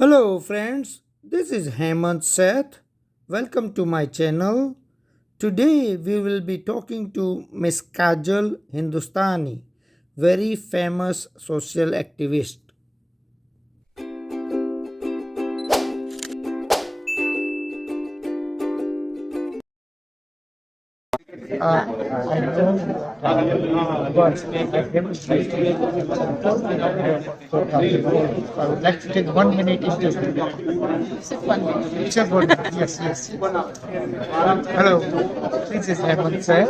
Hello friends, this is Hemant Seth. Welcome to my channel. Today we will be talking to Miss Kajal Hindustani, very famous social activist. I don't but I demonstrated I would like to take 1 minute interview. It's a good, yes. Hello, this is Hemant sir,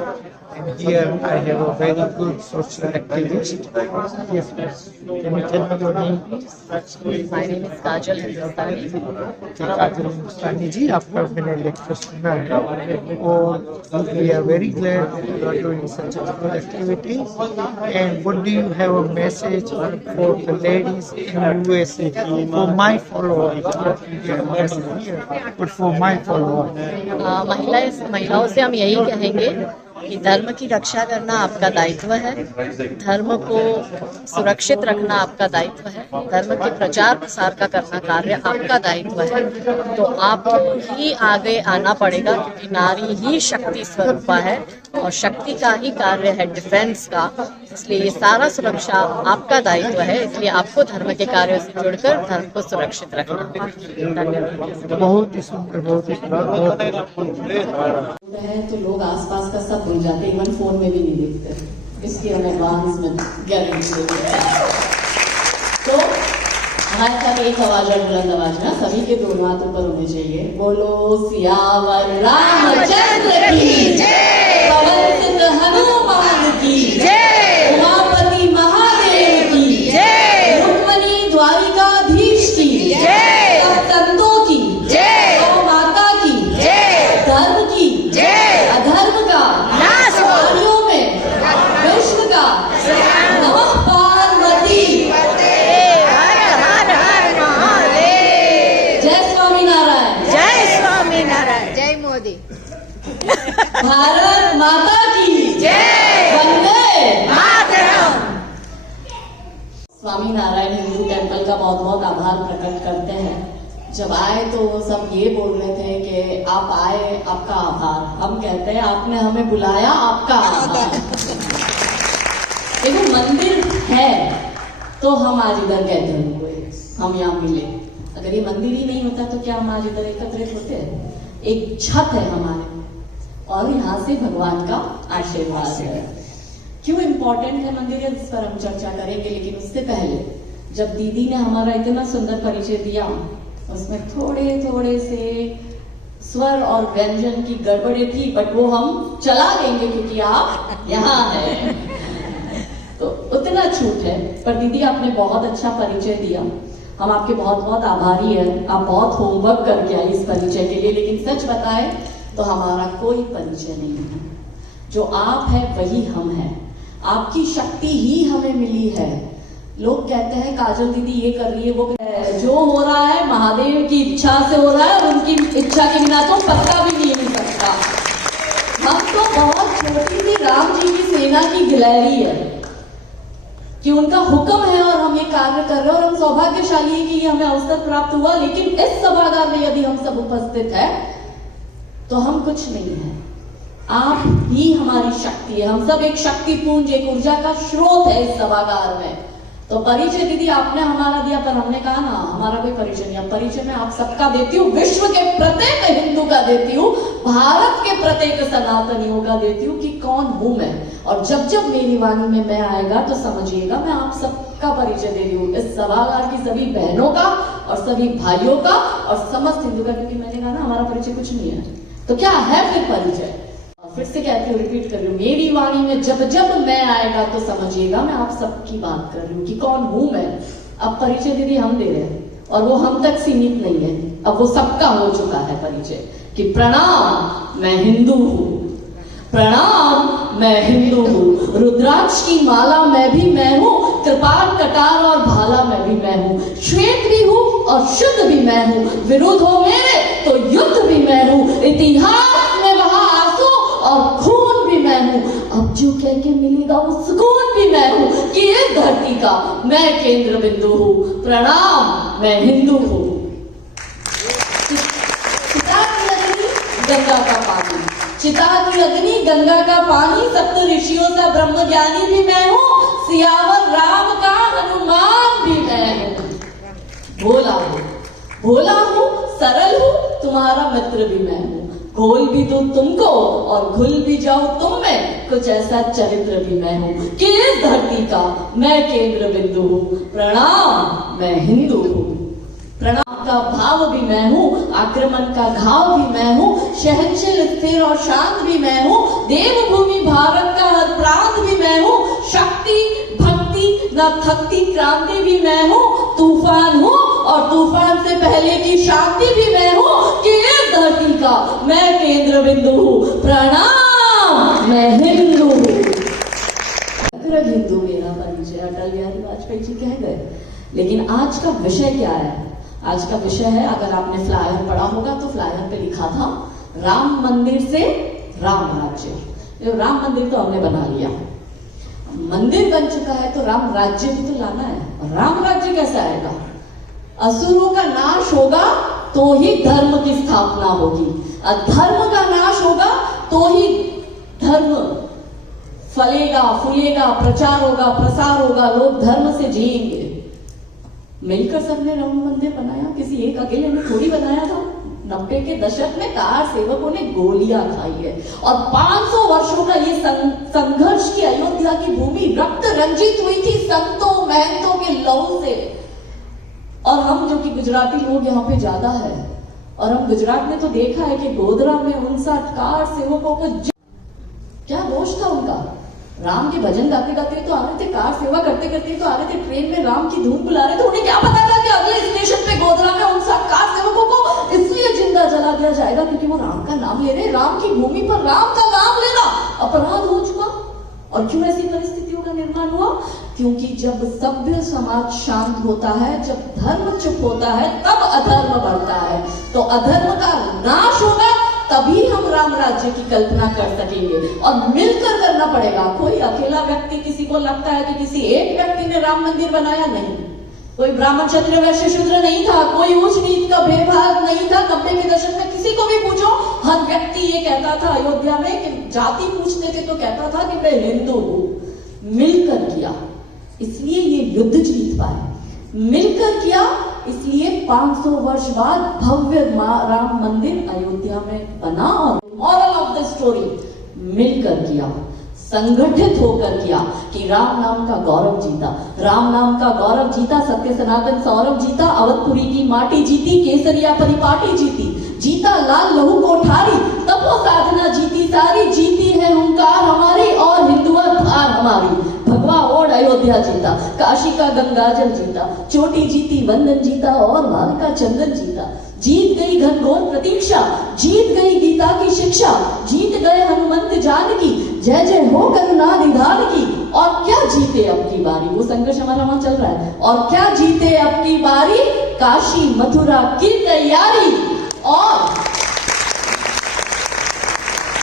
and here I have a very good social activist. Yes, please. Can you tell me your name, please? My name is Kajal Hindustani. काजल हिंदुस्तानी जी, आपका मैंने lecture सुना है और we are very glad that you are doing such a good activity. And what do you have a message for the ladies in USA, for my followers, not Indian message here, but for my followers? महिलाओं से हम यही कहेंगे कि धर्म की रक्षा करना आपका दायित्व है, धर्म को सुरक्षित रखना आपका दायित्व है, धर्म के प्रचार प्रसार का करना कार्य आपका दायित्व है। तो आपको ही आगे आना पड़ेगा, क्योंकि नारी ही शक्ति स्वरूपा है और शक्ति का ही कार्य है डिफेंस का। इसलिए ये सारा सुरक्षा आपका दायित्व है, इसलिए आपको धर्म के कार्यों से जुड़कर धर्म को सुरक्षित रखना। धन्यवाद। बहुत ही सुंदर, बहुत ही सुंदर। तो लोग आसपास का सब भूल जाते, इवन फोन में भी नहीं देखते, इसकी हम एडवांस में गारंटी देते हैं। तो हमारे साथ एक आवाज और बुलंद आवाज ना, सभी के दोनों हाथ ऊपर होने चाहिए। बोलो सियावर रामचंद्र की जय, पवन सुत हनुमान की जय, उमापति महादेव की जय, रुक्मणी द्वारिकाधीश की जय, संतों की जय, गौ माता की जय, धर्म की जय, अधर्म का नाश हो, प्राणियों में विश्व का नमः पार्वती, हर हर हर महादेव। जय स्वामीनारायण, जय स्वामीनारायण, जय मोदी। भारत माता की जय, वंदे मातरम। स्वामीनारायण हिंदू टेम्पल का बहुत बहुत आभार प्रकट करते हैं। जब आए तो वो सब ये बोल रहे थे कि आप आए, आपका आभार। हम कहते हैं आपने हमें बुलाया, आपका आभार। देखो मंदिर है तो हम आज इधर कहते हैं, हम यहाँ मिले। अगर ये मंदिर ही नहीं होता तो क्या हम आज इधर एकत्रित होते हैं? एक छत है हमारे और यहाँ से भगवान का आशीर्वाद है। क्यों इम्पोर्टेंट है मंदिर, इस पर हम चर्चा करेंगे, लेकिन उससे पहले जब दीदी ने हमारा इतना सुंदर परिचय दिया, उसमें थोड़े थोड़े से स्वर और व्यंजन की गड़बड़ी थी, बट वो हम चला देंगे क्योंकि आप यहाँ हैं। तो उतना छूट है, पर दीदी आपने बहुत अच्छा परिचय दिया, हम आपके बहुत बहुत आभारी हैं। आप बहुत होमवर्क करके आए इस परिचय के लिए, लेकिन सच बताएं तो हमारा कोई परिचय नहीं है। जो आप है वही हम हैं, आपकी शक्ति ही हमें मिली है। लोग कहते हैं काजल दीदी ये कर रही है, वो जो हो रहा है महादेव की इच्छा से हो रहा है, और उनकी इच्छा के बिना तो पत्ता भी नहीं मिल सकता। हम तो बहुत छोटी सी राम जी की सेना की गिलहरी है कि उनका हुक्म है और हम ये कार्य कर रहे हैं, और हम सौभाग्यशाली है कि ये हमें अवसर प्राप्त हुआ। लेकिन इस सभागार में यदि हम सब उपस्थित है तो हम कुछ नहीं है, आप ही हमारी शक्ति है। हम सब एक शक्ति पुंज, एक ऊर्जा का स्रोत है इस सभागार में। तो परिचय दीदी आपने हमारा दिया, पर हमने कहा ना हमारा कोई परिचय नहीं। अब परिचय मैं आप सबका देती हूँ, विश्व के प्रत्येक हिंदू का देती हूँ, भारत के प्रत्येक सनातनियों का देती हूँ कि कौन हूं मैं। और जब जब मेरी वाणी में मैं आएगा तो समझिएगा मैं आप सबका परिचय दे रही हूँ, इस सभागार की सभी बहनों का और सभी भाइयों का और समस्त हिंदू का। क्योंकि मैंने कहा ना हमारा परिचय कुछ नहीं है, तो क्या है फिर परिचय? फिर से कहती हूँ, रिपीट कर रही हूँ, मेरी वाणी में जब जब मैं आएगा तो समझिएगा मैं आप सबकी बात कर रही हूँ कि कौन हूं मैं। अब परिचय दीदी हम दे रहे हैं, और वो हम तक सीमित नहीं है, अब वो सबका हो चुका है परिचय कि प्रणाम मैं हिंदू हूँ, प्रणाम मैं हिंदू हूँ, रुद्राक्ष की माला मैं भी मैं हूँ, कृपाल कटार और भाला मैं भी मैं हूँ, श्वेत भी हूँ और शुद्ध भी मैं हूँ, विरोध हो मेरे तो युद्ध भी मैं हूँ, इतिहास में वहां आंसू और खून भी मैं हूँ, अब जो कह के मिलेगा वो सुकून भी मैं हूँ कि इस धरती का मैं केंद्र बिंदु हूँ। प्रणाम मैं हिंदू हूँ। चिता की अग्नि, गंगा का पानी, सप्त ऋषियों सा ब्रह्म ज्ञानी भी मैं हूँ, सियावर राम का हनुमान भी मैं हूँ। भोला हूँ, सरल हूँ, तुम्हारा मित्र भी मैं हूँ। घोल भी दूं तुमको और घुल भी जाऊं तुम में, कुछ ऐसा चरित्र भी मैं हूँ कि इस धरती का मैं केंद्र बिंदु हूँ। प्रणाम, मैं हिंदू हूँ। प्रणाम का भाव भी मैं हूँ, आक्रमण का घाव भी मैं हूँ, सहनशील स्थिर और शांत भी मैं हूँ, देवभूमि भारत का हर प्रांत भी मैं हूँ, शक्ति भक्ति न थकती क्रांति भी मैं हूँ, तूफान हूँ और तूफान से पहले की शांति भी मैं हूँ कि इस धरती का मैं केंद्र बिंदु हूँ। प्रणाम, मैं हिंदू हूँ। हिंदू मेरा परिचय अटल बिहारी वाजपेयी जी कह गए। लेकिन आज का विषय क्या है? आज का विषय है, अगर आपने फ्लायर पढ़ा होगा तो फ्लायर पे लिखा था राम मंदिर से राम राज्य। राम मंदिर तो हमने बना लिया, मंदिर बन चुका है, तो राम राज्य भी तो लाना है। राम राज्य कैसे आएगा? असुरों का नाश होगा तो ही धर्म की स्थापना होगी, अधर्म का नाश होगा तो ही धर्म फलेगा फूलेगा, प्रचार होगा, प्रसार होगा, लोग धर्म से जिएंगे। मिलकर सबने राम मंदिर बनाया, किसी एक अकेले ने थोड़ी बनाया था। 90 के दशक में कार सेवकों ने गोलियां खाई है और 500 वर्षों का ये संघर्ष की अयोध्या की भूमि रक्त रंजित हुई थी संतों महंतों के लहू से। और हम जो कि गुजराती लोग यहाँ पे ज्यादा है, और हम गुजरात में तो देखा है कि गोधरा में 59 कार सेवकों को क्या दोष था उनका? राम के भजन गाते गाते तो आ रहे थे, कार सेवा करते करते तो आ रहे थे, ट्रेन में राम की धून बुला रहे थे। उन्हें क्या पता था कि अगले स्टेशन पे गोधरा में 59 कार सेवकों को इसलिए जिंदा जला दिया जाएगा क्योंकि वो राम का नाम ले रहे। राम की भूमि पर राम का नाम लेना अपराध हो चुका। और क्यों ऐसी परिस्थितियों का निर्माण हुआ? क्योंकि जब सभ्य समाज शांत होता है, जब धर्म चुप होता है, तब अधर्म बढ़ता है। तो अधर्म का नाश होगा तभी हम राम राज्य की कल्पना कर सकेंगे, और मिलकर करना पड़ेगा। कोई अकेला व्यक्ति, किसी को लगता है कि किसी एक व्यक्ति ने राम मंदिर बनाया, नहीं। कोई ब्राह्मण क्षत्रिय वैश्य शूद्र नहीं था, कोई ऊंच नीच का भेदभाव नहीं था। 90 के दशक में किसी को भी पूछो, हर व्यक्ति ये कहता था अयोध्या में कि जाति पूछते थे तो कहता था कि मैं हिंदू हूं। मिलकर किया इसलिए ये युद्ध जीत पाए, मिलकर किया इसलिए 500 वर्ष बाद भव्य राम मंदिर अयोध्या में बना। और मॉरल ऑफ द स्टोरी, मिलकर किया, संगठित होकर किया कि राम नाम का गौरव जीता, राम नाम का गौरव जीता, सत्य सनातन सौरभ जीता, अवधपुरी की माटी जीती, केसरिया परिपाटी जीती, जीता लाल लहू कोठारी, तपो साधना जीती सारी, जीती है हुंकार हमारी और हिंदुआ धार हमारी। भगवा ओढ़ अयोध्या जीता, काशी का गंगाजल जीता, चोटी जीती, वंदन जीता और भाग का चंदन जीता। जीत गई घनघोर प्रतीक्षा, जीत गई गीता की शिक्षा, जीत गए हनुमंत जानकी, जय जय हो करुणा निधान की। और क्या जीते अब की बारी? वो संघर्ष हमारा वहां चल रहा है। और क्या जीते अब की बारी? काशी मथुरा की तैयारी।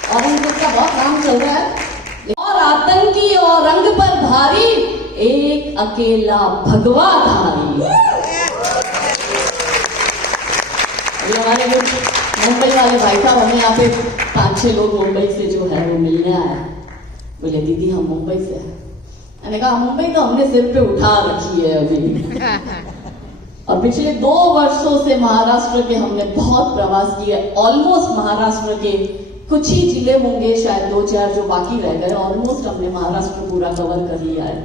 और इनका बहुत काम चल रहा है। और आतंकी और रंग पर भारी, एक अकेला भगवा धारी। हमारे जो मुंबई वाले भाई साहब, हमें यहाँ पे 5-6 लोग मुंबई से जो है वो मिलने आए। बोले दीदी हम मुंबई से हैं। मैंने कहा मुंबई तो हमने सिर पे उठा रखी है अभी। और पिछले 2 वर्षों से महाराष्ट्र के हमने बहुत प्रवास किए। ऑलमोस्ट महाराष्ट्र के कुछ ही जिले होंगे, शायद 2-4 जो बाकी रह गए, ऑलमोस्ट हमने महाराष्ट्र पूरा कवर कर लिया है।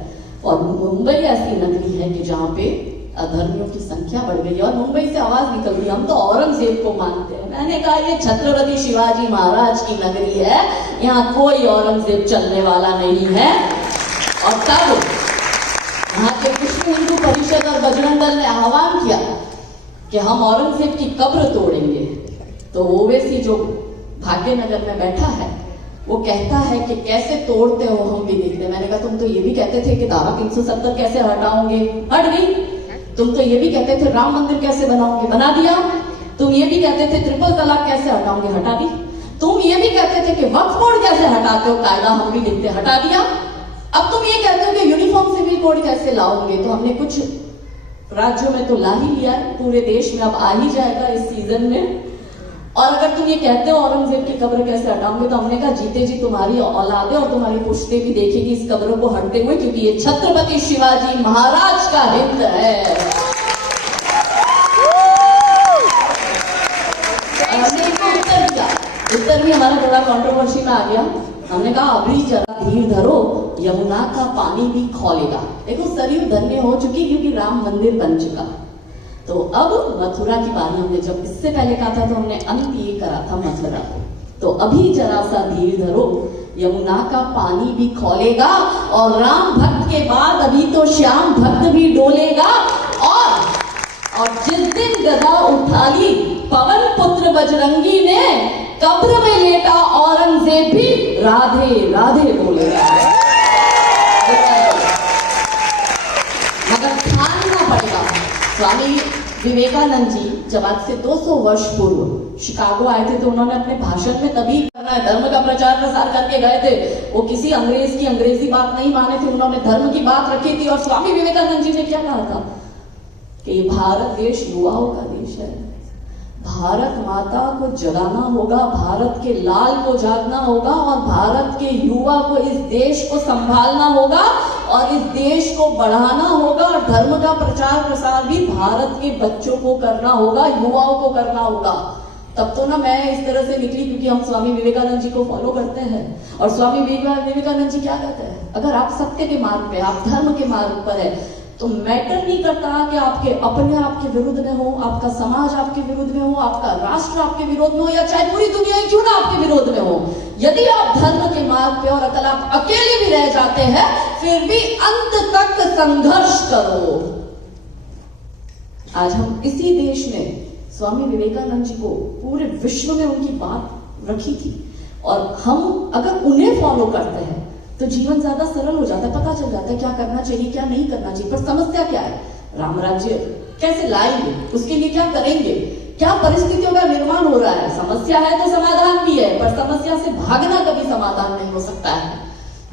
और मुंबई ऐसी नगरी है कि जहाँ पे अधर्मियों की संख्या बढ़ गई है और मुंबई से आवाज निकल रही, हम तो औरंगजेब को मानते हैं। मैंने कहा ये छत्रपति शिवाजी महाराज की नगरी है, यहाँ कोई औरंगजेब चलने वाला नहीं है। और तब यहाँ के विश्व हिंदू परिषद और बजरंग दल ने आह्वान किया कि हम औरंगजेब की कब्र तोड़ेंगे। तो ओवैसी जो भाग्यनगर में बैठा है वो कहता है कि कैसे तोड़ते हो, हम भी देखते। मैंने कहा तुम तो ये भी कहते थे कि धारा 370 कैसे हटाओगे, हट गई। तुम तो ये भी कहते थे राम मंदिर कैसे बनाओगे, बना दिया। तुम ये भी कहते थे ट्रिपल तलाक कैसे हटाओगे, हटा दी। तुम ये भी कहते थे कि वक्फ बोर्ड कैसे हटाते हो, कायदा हम भी लिखते, हटा दिया। अब तुम ये कहते हो कि यूनिफॉर्म सिविल कोड कैसे लाओगे, तो हमने कुछ राज्यों में तो ला ही लिया, पूरे देश में अब आ ही जाएगा इस सीजन में। और अगर तुम ये कहते हो औरंगजेब की कब्र कैसे हटाओगे, तो हमने कहा जीते जी तुम्हारी औलादे और तुम्हारी पुश्ते भी देखेगी इस कब्र को हटते हुए, क्योंकि ये छत्रपति शिवाजी महाराज का हिंद है। हमने इसको उत्तर दिया, उत्तर भी हमारा थोड़ा कंट्रोवर्सी में आ गया। हमने कहा अभी जरा धीर धरो, यमुना का पानी भी खौलेगा। देखो सरयू धन्य हो चुकी क्योंकि राम मंदिर बन चुका। तो अब मथुरा की बारी, हमने जब इससे पहले कहा था तो हमने अंत ये करा था मथुरा को। तो अभी जरा सा धीर धरो, यमुना का पानी भी खौलेगा और राम भक्त के बाद अभी तो श्याम भक्त भी डोलेगा। और जिस दिन गदा उठा ली पवन पुत्र बजरंगी ने, कब्र में लेटा औरंगजेब भी राधे राधे बोलेगा। मगर ठानना पड़ेगा। स्वामी विवेकानंद जी जब आज से 200 वर्ष पूर्व शिकागो आए थे तो उन्होंने अपने भाषण में तभी धर्म का प्रचार प्रसार करके गए थे। वो किसी अंग्रेज की अंग्रेजी बात नहीं माने थे, उन्होंने धर्म की बात रखी थी। और स्वामी विवेकानंद जी ने क्या कहा था कि ये भारत देश युवाओं का देश है, भारत माता को जगाना होगा, भारत के लाल को जागना होगा और भारत के युवा को इस देश को संभालना होगा और इस देश को बढ़ाना होगा। और धर्म का प्रचार प्रसार भी भारत के बच्चों को करना होगा, युवाओं को करना होगा। तब तो ना मैं इस तरह से निकली क्योंकि हम स्वामी विवेकानंद जी को फॉलो करते हैं। और स्वामी विवेकानंद जी क्या कहते हैं, अगर आप सत्य के मार्ग पे, आप धर्म के मार्ग पर है तो मैटर नहीं करता कि आपके अपने आपके विरुद्ध में हो, आपका समाज आपके विरुद्ध में हो, आपका राष्ट्र आपके विरोध में हो, या चाहे पूरी दुनिया क्यों ना आपके विरोध में हो। यदि आप धर्म के मार्ग पे और अगर आप अकेले भी रह जाते हैं फिर भी अंत तक संघर्ष करो। आज हम इसी देश में स्वामी विवेकानंद जी को पूरे विश्व में उनकी बात रखी थी और हम अगर उन्हें फॉलो करते हैं तो जीवन ज्यादा सरल हो जाता है, पता चल जाता है क्या करना चाहिए क्या नहीं करना चाहिए। पर समस्या क्या है, राम राज्य कैसे लाएंगे, उसके लिए क्या करेंगे, क्या परिस्थितियों का निर्माण हो रहा है। समस्या है तो समाधान भी है, पर समस्या से भागना कभी समाधान नहीं हो सकता है।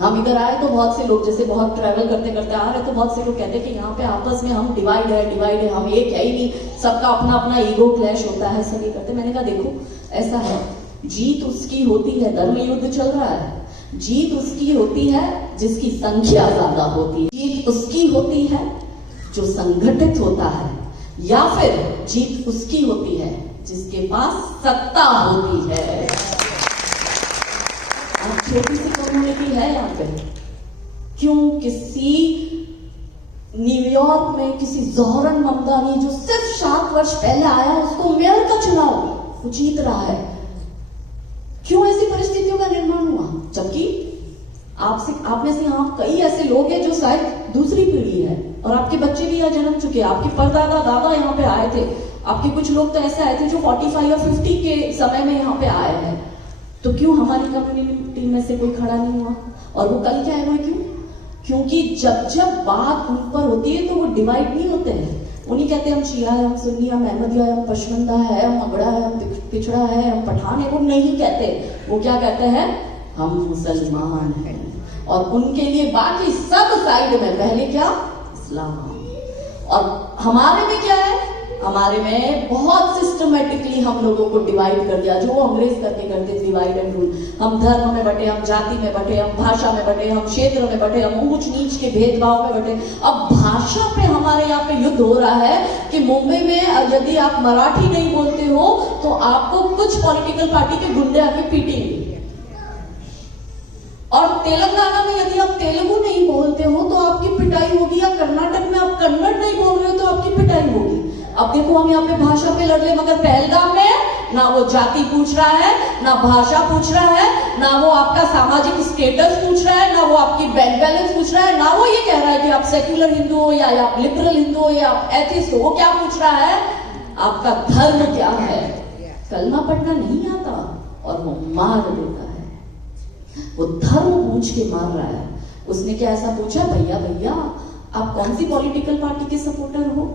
हम इधर आए तो बहुत से लोग, जैसे बहुत ट्रैवल करते करते आ रहे तो बहुत से लोग कहते हैं कि यहाँ पे आपस में हम डिवाइड है, हम एक है ही नहीं, सबका अपना अपना ईगो क्लैश होता है, सभी करते। मैंने कहा देखो ऐसा है, जीत उसकी होती है, धर्म युद्ध चल रहा है, जीत उसकी होती है जिसकी संख्या ज्यादा होती है, जीत उसकी होती है जो संगठित होता है, या फिर जीत उसकी होती है जिसके पास सत्ता होती है। छोटी सी कम्युनिटी है यहाँ पे, क्यों किसी न्यूयॉर्क में किसी जोहरन ममदानी जो सिर्फ 7 वर्ष पहले आया उसको मेयर का चुनाव वो जीत रहा है, क्यों ऐसी परिस्थितियों का निर्माण हुआ। जबकि आप में से यहाँ कई ऐसे लोग हैं जो शायद दूसरी पीढ़ी है और आपके बच्चे भी यहाँ जन्म चुके हैं, आपके परदादा दादा यहाँ पे आए थे, आपके कुछ लोग तो ऐसे आए थे जो 45 या 50 के समय में यहाँ पे आए हैं। तो क्यों हमारी कम्युनिटी में से कोई खड़ा नहीं हुआ। और वो कल क्या है, वो क्यों, क्योंकि जब जब बात ऊपर होती है तो वो डिवाइड नहीं होते हैं। उन्हीं कहते हैं हम शिया है, हम सुन्नी, हम अहमदिया है, हम पशमंदा है, हम मगड़ा है, हम पिछड़ा है, हम पठान है। वो नहीं कहते, वो क्या कहते हैं, हम मुसलमान हैं। और उनके लिए बाकी सब साइड में पहले क्या, इस्लाम। और हमारे में क्या है, हमारे में बहुत सिस्टमेटिकली हम लोगों को डिवाइड कर दिया, जो अंग्रेज करके करते थे डिवाइड एंड रूल। हम धर्म में बटे, हम जाति में बटे, हम भाषा में बटे, हम क्षेत्र में बटे, हम ऊंच नीच के भेदभाव में बटे। अब भाषा पे हमारे यहाँ पे युद्ध हो रहा है कि मुंबई में यदि आप मराठी नहीं बोलते हो तो आपको कुछ पॉलिटिकल पार्टी के गुंडे आके पीटेंगे, और तेलंगाना में यदि आप तेलुगु नहीं बोलते हो तो आपकी पिटाई होगी, या कर्नाटक में आप कन्नड़ नहीं बोल रहे हो तो आपकी पिटाई होगी। अब देखो हम यहाँ पे भाषा पे लड़ ले, मगर पहलगाम में ना वो जाति पूछ रहा है, ना भाषा पूछ रहा है, ना वो आपका सामाजिक स्टेटस पूछ रहा है, ना वो आपकी बैंक बैलेंस पूछ रहा है, ना वो ये कह रहा है कि आप सेक्युलर हिंदू हो या आप लिबरल हिंदू हो या आप एथिस्ट हो। वो क्या पूछ रहा है, आपका धर्म क्या है। कलमा पढ़ना नहीं आता और वो मार देता है, वो धर्म पूछ के मार रहा है। उसने क्या ऐसा पूछा, भैया भैया आप कौन सी पॉलिटिकल पार्टी के सपोर्टर हो,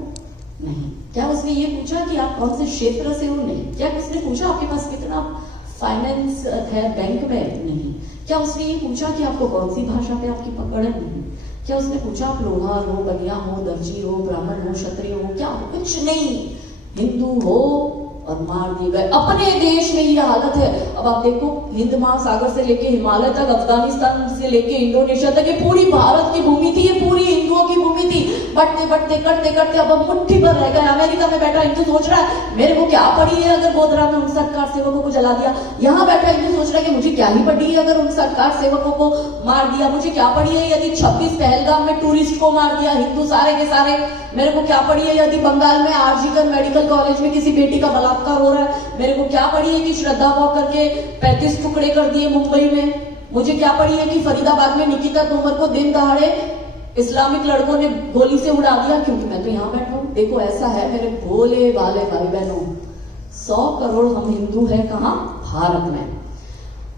नहीं। क्या उसने ये पूछा कि आप कौन से क्षेत्र से हो, नहीं। क्या उसने पूछा आपके पास कितना फाइनेंस है बैंक में, नहीं। क्या उसने ये पूछा कि आपको कौन सी भाषा पे आपकी पकड़ है, नहीं। क्या उसने पूछा आप लोहार हो, बनिया हो, दर्जी हो, ब्राह्मण हो, क्षत्रिय हो, क्या हो, कुछ नहीं। हिंदू हो और मार दिए गए। अपने देश में ये हालत है। अब आप देखो, हिंद महासागर से लेके हिमालय तक, अफगानिस्तान से लेके इंडोनेशिया तक, ये पूरी भारत की भूमि थी, ये पूरी हिंदुओं की भूमि थी। बढ़ते बढ़ते करते करते अब मुट्ठी भर रह गए। अमेरिका में बैठा हिंदू सोच रहा है मेरे को क्या पड़ी है अगर गोधरा में 59 सेवकों को जला दिया। यहाँ बैठा हिंदू सोच रहा है कि मुझे क्या ही पड़ी है अगर 59 सेवकों को मार दिया। मुझे क्या पड़ी है यदि 26 पहलगाम में टूरिस्ट को मार दिया हिंदू सारे के सारे। मेरे को क्या पड़ी है यदि बंगाल में आरजीकर मेडिकल कॉलेज में किसी बेटी का बलात्कार हो रहा है। मेरे को क्या पड़ी है कि श्रद्धा वॉकर के 35 टुकड़े कर दिए मुंबई में। मुझे क्या पड़ी है कि फरीदाबाद में निकिता तोमर को दिन दहाड़े इस्लामिक लड़कों ने गोली से उड़ा दिया, क्योंकि मैं तो यहाँ बैठा हूं। देखो ऐसा है मेरे भोले भाले भाई बहनों, 100 करोड़ हम हिंदू हैं कहाँ? भारत में।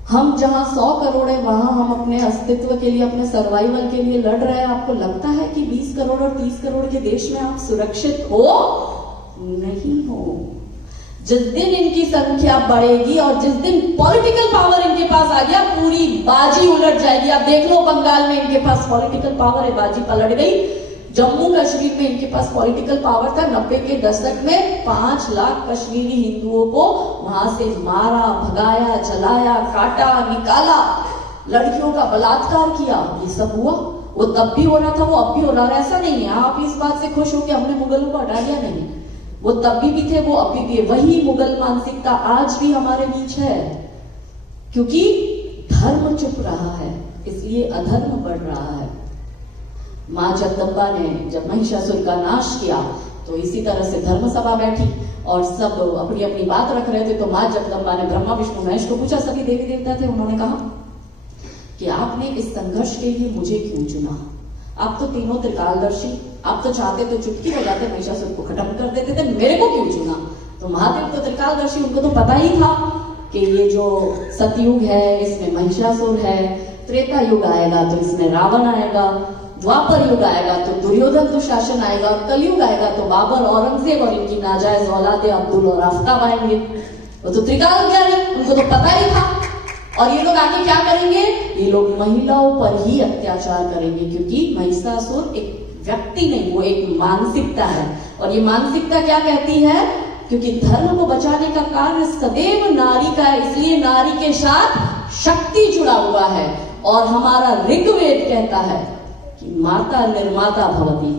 हम जहां 100 करोड़ है वहां हम अपने अस्तित्व के लिए, अपने सर्वाइवल के लिए लड़ रहे हैं। आपको लगता है कि 20 करोड़ और 30 करोड़ के देश में आप सुरक्षित हो? नहीं हो। जिस दिन इनकी संख्या बढ़ेगी और जिस दिन पॉलिटिकल पावर इनके पास आ गया, पूरी बाजी उलट जाएगी। आप देख लो, बंगाल में इनके पास पॉलिटिकल पावर है, बाजी पलट गई। जम्मू कश्मीर में इनके पास पॉलिटिकल पावर था। 90 के दशक में 5 लाख कश्मीरी हिंदुओं को वहां से मारा, भगाया, जलाया, काटा, निकाला, लड़कियों का बलात्कार किया। ये सब हुआ। वो तब भी हो रहा था, वो अब भी हो रहा है। ऐसा नहीं है आप इस बात से खुश हो कि हमने मुगलों को हटा दिया, नहीं। वो तब भी थे, वो अभी भी है। वही मुगल मानसिकता आज भी हमारे बीच है, क्योंकि धर्म चुप रहा है, इसलिए अधर्म बढ़ रहा है। मां जगदम्बा ने जब महिषासुर का नाश किया तो इसी तरह से धर्म सभा बैठी और सब अपनी अपनी बात रख रहे थे। तो मां जगदम्बा ने ब्रह्मा विष्णु महेश को पूछा, सभी देवी देवता थे, उन्होंने कहा कि आपने इस संघर्ष के लिए मुझे क्यों चुना? आप तो तीनों त्रिकालदर्शी, आप तो चाहते तो चुटकी बजाते महिषासुर को खत्म कर देते थे, मेरे को क्यों चुना? तो महादेव तो त्रिकालदर्शी, उनको तो पता ही था कि ये जो सतयुग है इसमें महिषासुर है, त्रेता युग आएगा तो इसमें रावण आएगा, द्वापर युग आएगा तो दुर्योधन दुशासन आएगा, और कलयुग आएगा तो बाबर, औरंगजेब और इनकी नाजायज औलादे अब्दुल और आफ्ताब आएंगे। वो तो त्रिकाल ज्ञानी, उनको तो पता ही था। और ये लोग आके क्या करेंगे? ये लोग महिलाओं पर ही अत्याचार करेंगे, क्योंकि महिषासुर एक व्यक्ति नहीं, वो एक मानसिकता है। और ये मानसिकता क्या कहती है? क्योंकि धर्म को बचाने का कार्य सदैव नारी का है, इसलिए नारी के साथ शक्ति जुड़ा हुआ है। और हमारा ऋग्वेद कहता है कि माता निर्माता भवति,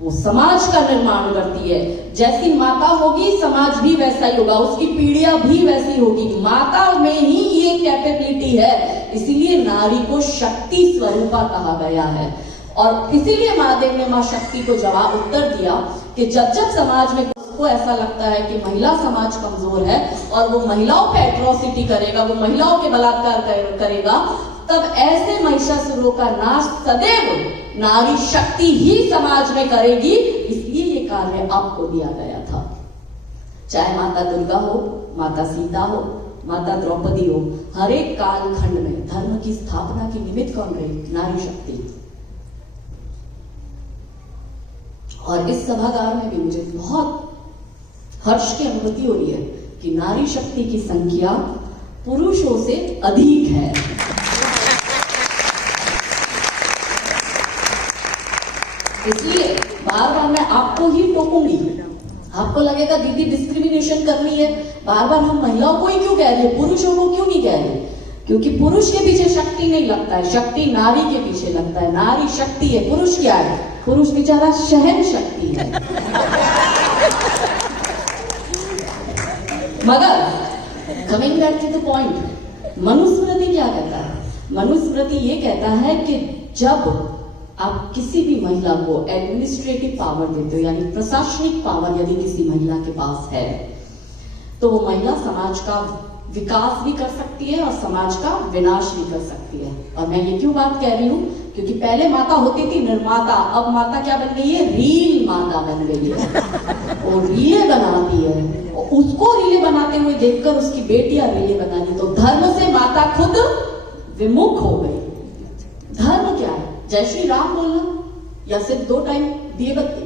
वो समाज का निर्माण करती है। जैसी माता होगी समाज भी वैसा ही होगा, उसकी पीढ़ियां भी वैसी होगी। माता में ही ये कैपेबिलिटी है, इसीलिए नारी को शक्ति स्वरूपा कहा गया है। और इसीलिए महादेव ने मां शक्ति को जवाब उत्तर दिया कि जब जब समाज में उसको ऐसा लगता है कि महिला समाज कमजोर है और वो महिलाओं पे एट्रोसिटी करेगा, वो महिलाओं के बलात्कार करेगा, तब ऐसे महिषासुरों का नाश सदैव नारी शक्ति ही समाज में करेगी। इसलिए ये कार्य आपको दिया गया था। चाहे माता दुर्गा हो, माता सीता हो, माता द्रौपदी हो, हर एक कालखंड में धर्म की स्थापना की निमित्त कौन रही? नारी शक्ति। और इस सभागार में भी मुझे बहुत हर्ष की अनुभूति हो रही है कि नारी शक्ति की संख्या पुरुषों से अधिक है। इसलिए बार बार मैं आपको ही टोकूंगी। आपको लगेगा दीदी डिस्क्रिमिनेशन कर रही है, बार बार हम महिलाओं को ही क्यों कह रही है, पुरुषों को क्यों नहीं कह रही? क्योंकि पुरुष के पीछे शक्ति नहीं लगता है, शक्ति नारी के पीछे लगता है। नारी शक्ति है, पुरुष क्या है? पुरुष बेचारा सहन शक्ति है। मगर coming back to the point, Manusmriti क्या कहता है? मनुस्मृति ये कहता है कि जब आप किसी भी महिला को एडमिनिस्ट्रेटिव पावर देते हो, यानी प्रशासनिक पावर यदि किसी महिला के पास है, तो वो महिला समाज का विकास भी कर सकती है और समाज का विनाश भी कर सकती है। और मैं ये क्यों बात कह रही हूँ? क्योंकि पहले माता होती थी निर्माता, अब माता क्या बन गई है? रील माता बन गई है। वो रीले बनाती है, और उसको रीले बनाते हुए देखकर उसकी बेटियां रीले बना ली। तो धर्म से माता खुद विमुख हो गई। धर्म क्या है? जय श्री राम बोलना, या सिर्फ 2 टाइम दिए बत्ती,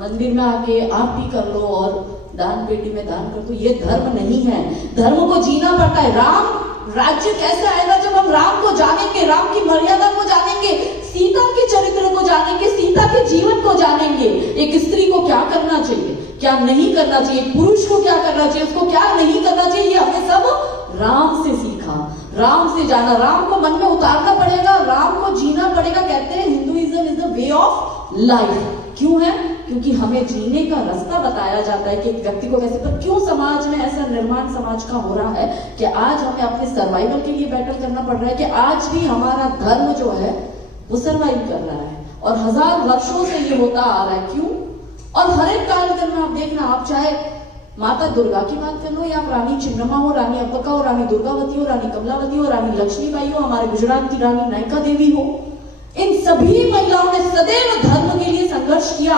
मंदिर में आके आप भी कर लो और दान पेटी में दान कर दो, ये धर्म नहीं है। धर्म को जीना पड़ता है। राम राज्य कैसे आएगा? जब हम राम को जानेंगे, राम की मर्यादा को जानेंगे, सीता के चरित्र को जानेंगे, सीता के जीवन को जानेंगे। एक स्त्री को क्या करना चाहिए, क्या नहीं करना चाहिए, पुरुष को क्या करना चाहिए, उसको क्या नहीं करना चाहिए, ये हमने सब राम से सीखा, राम से जाना, राम को मन में उतारना पड़ेगा, राम को जीना पड़ेगा। कहते हैं Hinduism is the way of life. क्यों है? क्योंकि हमें जीने का रास्ता बताया जाता है कि एक व्यक्ति को कैसे। पर क्यों समाज में ऐसा निर्माण समाज का हो रहा है कि आज हमें अपने सर्वाइवल के लिए बैटल करना पड़ रहा है, कि आज भी हमारा धर्म जो है वो सर्वाइव कर रहा है, और 1000 वर्षों से ये होता आ रहा है। क्यों? और हर एक कार्यक्रम में आप देखना, आप चाहे माता दुर्गा की बात कर लो, या आप रानी चिन्नम्मा हो, रानी अब्बका हो, रानी दुर्गावती हो, रानी कमलावती हो, रानी लक्ष्मीबाई हो, हमारे गुजरात की रानी नायका देवी हो, इन सभी महिलाओं ने सदैव धर्म के लिए संघर्ष किया।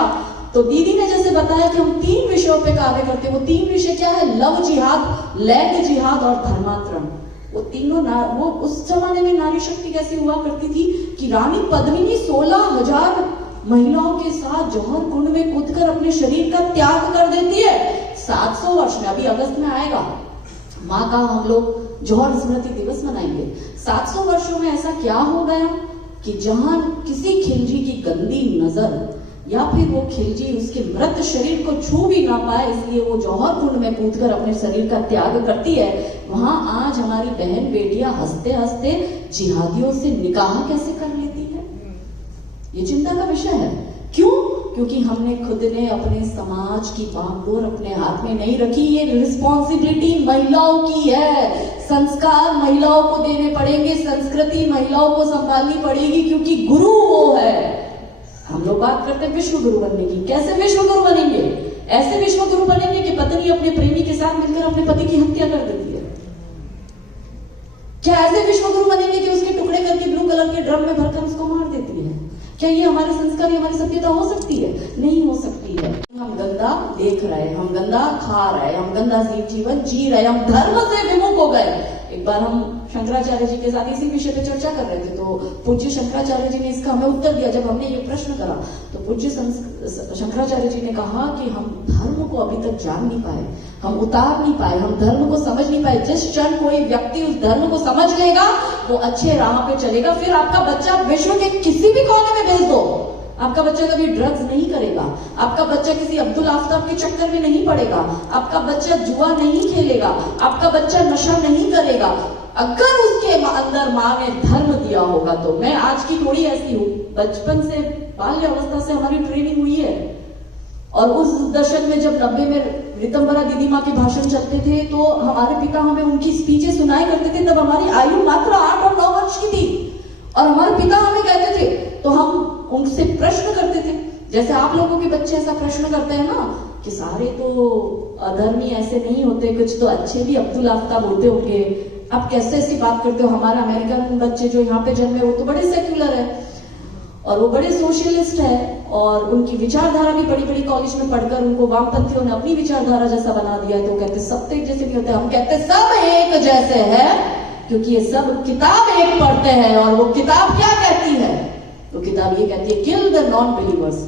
तो दीदी ने जैसे बताया कि हम 3 विषयों पे कार्य करते हैं। वो 3 विषय क्या है? लव जिहाद, लैंड जिहाद और धर्मांतरण। वो तीनों वो उस जमाने में नारी शक्ति कैसी हुआ करती थी कि रानी पद्मिनी 16,000 महिलाओं के साथ जौहर कुंड में कूदकर अपने शरीर का त्याग कर देती है। 700 वर्ष में, अभी अगस्त में आएगा माँ का हम लोग जौहर स्मृति दिवस मनाएंगे। 700 वर्षों में ऐसा क्या हो गया कि जहां किसी खिलजी की गंदी नजर या फिर वो खिलजी उसके मृत शरीर को छू भी ना पाए, इसलिए वो जौहर कुंड में कूदकर अपने शरीर का त्याग करती है। वहां आज हमारी बहन बेटियां हंसते हंसते जिहादियों से निकाह कैसे कर लेती है, ये चिंता का विषय है। क्यों? क्योंकि हमने खुद ने अपने समाज की बागडोर अपने हाथ में नहीं रखी। ये रिस्पॉन्सिबिलिटी महिलाओं की है, संस्कार महिलाओं को देने पड़ेंगे, संस्कृति महिलाओं को संभालनी पड़ेगी, क्योंकि गुरु वो है। हम लोग बात करते हैं विश्व गुरु बनने की। कैसे विश्व गुरु बनेंगे? ऐसे विश्व गुरु बनेंगे कि पत्नी अपने प्रेमी के साथ मिलकर अपने पति की हत्या कर देती है। क्या ऐसे विश्व गुरु बनेंगे कि उसके टुकड़े करके ब्लू कलर के ड्रम में भरकर उसको मार देती है? क्या ये हमारे संस्कार, ये हमारी सभ्यता हो सकती है? नहीं हो सकती है। हम गंदा देख रहे, हम गंदा खा रहे, हम गंदा जीवन जी रहे, हम धर्म से विमुख हो गए। एक बार हम शंकराचार्य जी के साथ इसी विषय पे चर्चा कर रहे थे, तो पूज्य शंकराचार्य जी ने इसका हमें उत्तर दिया। जब हमने ये प्रश्न करा तो पूज्य शंकराचार्य जी ने कहा कि हम धर्म को अभी तक जान नहीं पाए, हम उतार नहीं पाए, हम धर्म को समझ नहीं पाए। जिस क्षण कोई व्यक्ति उस धर्म को समझ लेगा वो अच्छे राह पे चलेगा। फिर आपका बच्चा विश्व के किसी भी कोने में भेज दो, आपका बच्चा कभी ड्रग्स नहीं करेगा, आपका बच्चा किसी अब्दुल आफ्ताब के चक्कर में नहीं पड़ेगा, आपका बच्चा जुआ नहीं खेलेगा, आपका बच्चा नशा नहीं करेगा, अगर उसके अंदर माँ ने धर्म दिया होगा। तो मैं आज की थोड़ी ऐसी हूँ, बचपन से बाल्य अवस्था से हमारी ट्रेनिंग हुई है, और उस दशक में जब 90 में ऋतंबरा दीदी माँ के भाषण चलते थे तो हमारे पिता हमें उनकी स्पीचें सुनाया करते थे। तब हमारी आयु मात्र 8 और 9 वर्ष की थी, और हमारे पिता हमें कहते थे तो हम उनसे प्रश्न करते थे, जैसे आप लोगों के बच्चे ऐसा प्रश्न करते हैं ना कि सारे तो अधर्मी ऐसे नहीं होते, कुछ तो अच्छे भी अब्दुल आफ्ताब होते होंगे, आप कैसे ऐसी बात करते हो? हमारे अमेरिकन बच्चे जो यहाँ पे जन्मे वो तो बड़े सेक्युलर है और वो बड़े सोशलिस्ट है, और उनकी विचारधारा भी बड़ी बड़ी कॉलेज में पढ़कर उनको वामपंथियों ने अपनी विचारधारा जैसा बना दिया है। तो कहते सब तो एक जैसे नहीं होते, हम कहते सब एक जैसे है, क्योंकि ये सब किताब एक पढ़ते हैं। और वो किताब क्या कहती है? तो किताब ये कहती है किल द नॉन बिलीवर्स।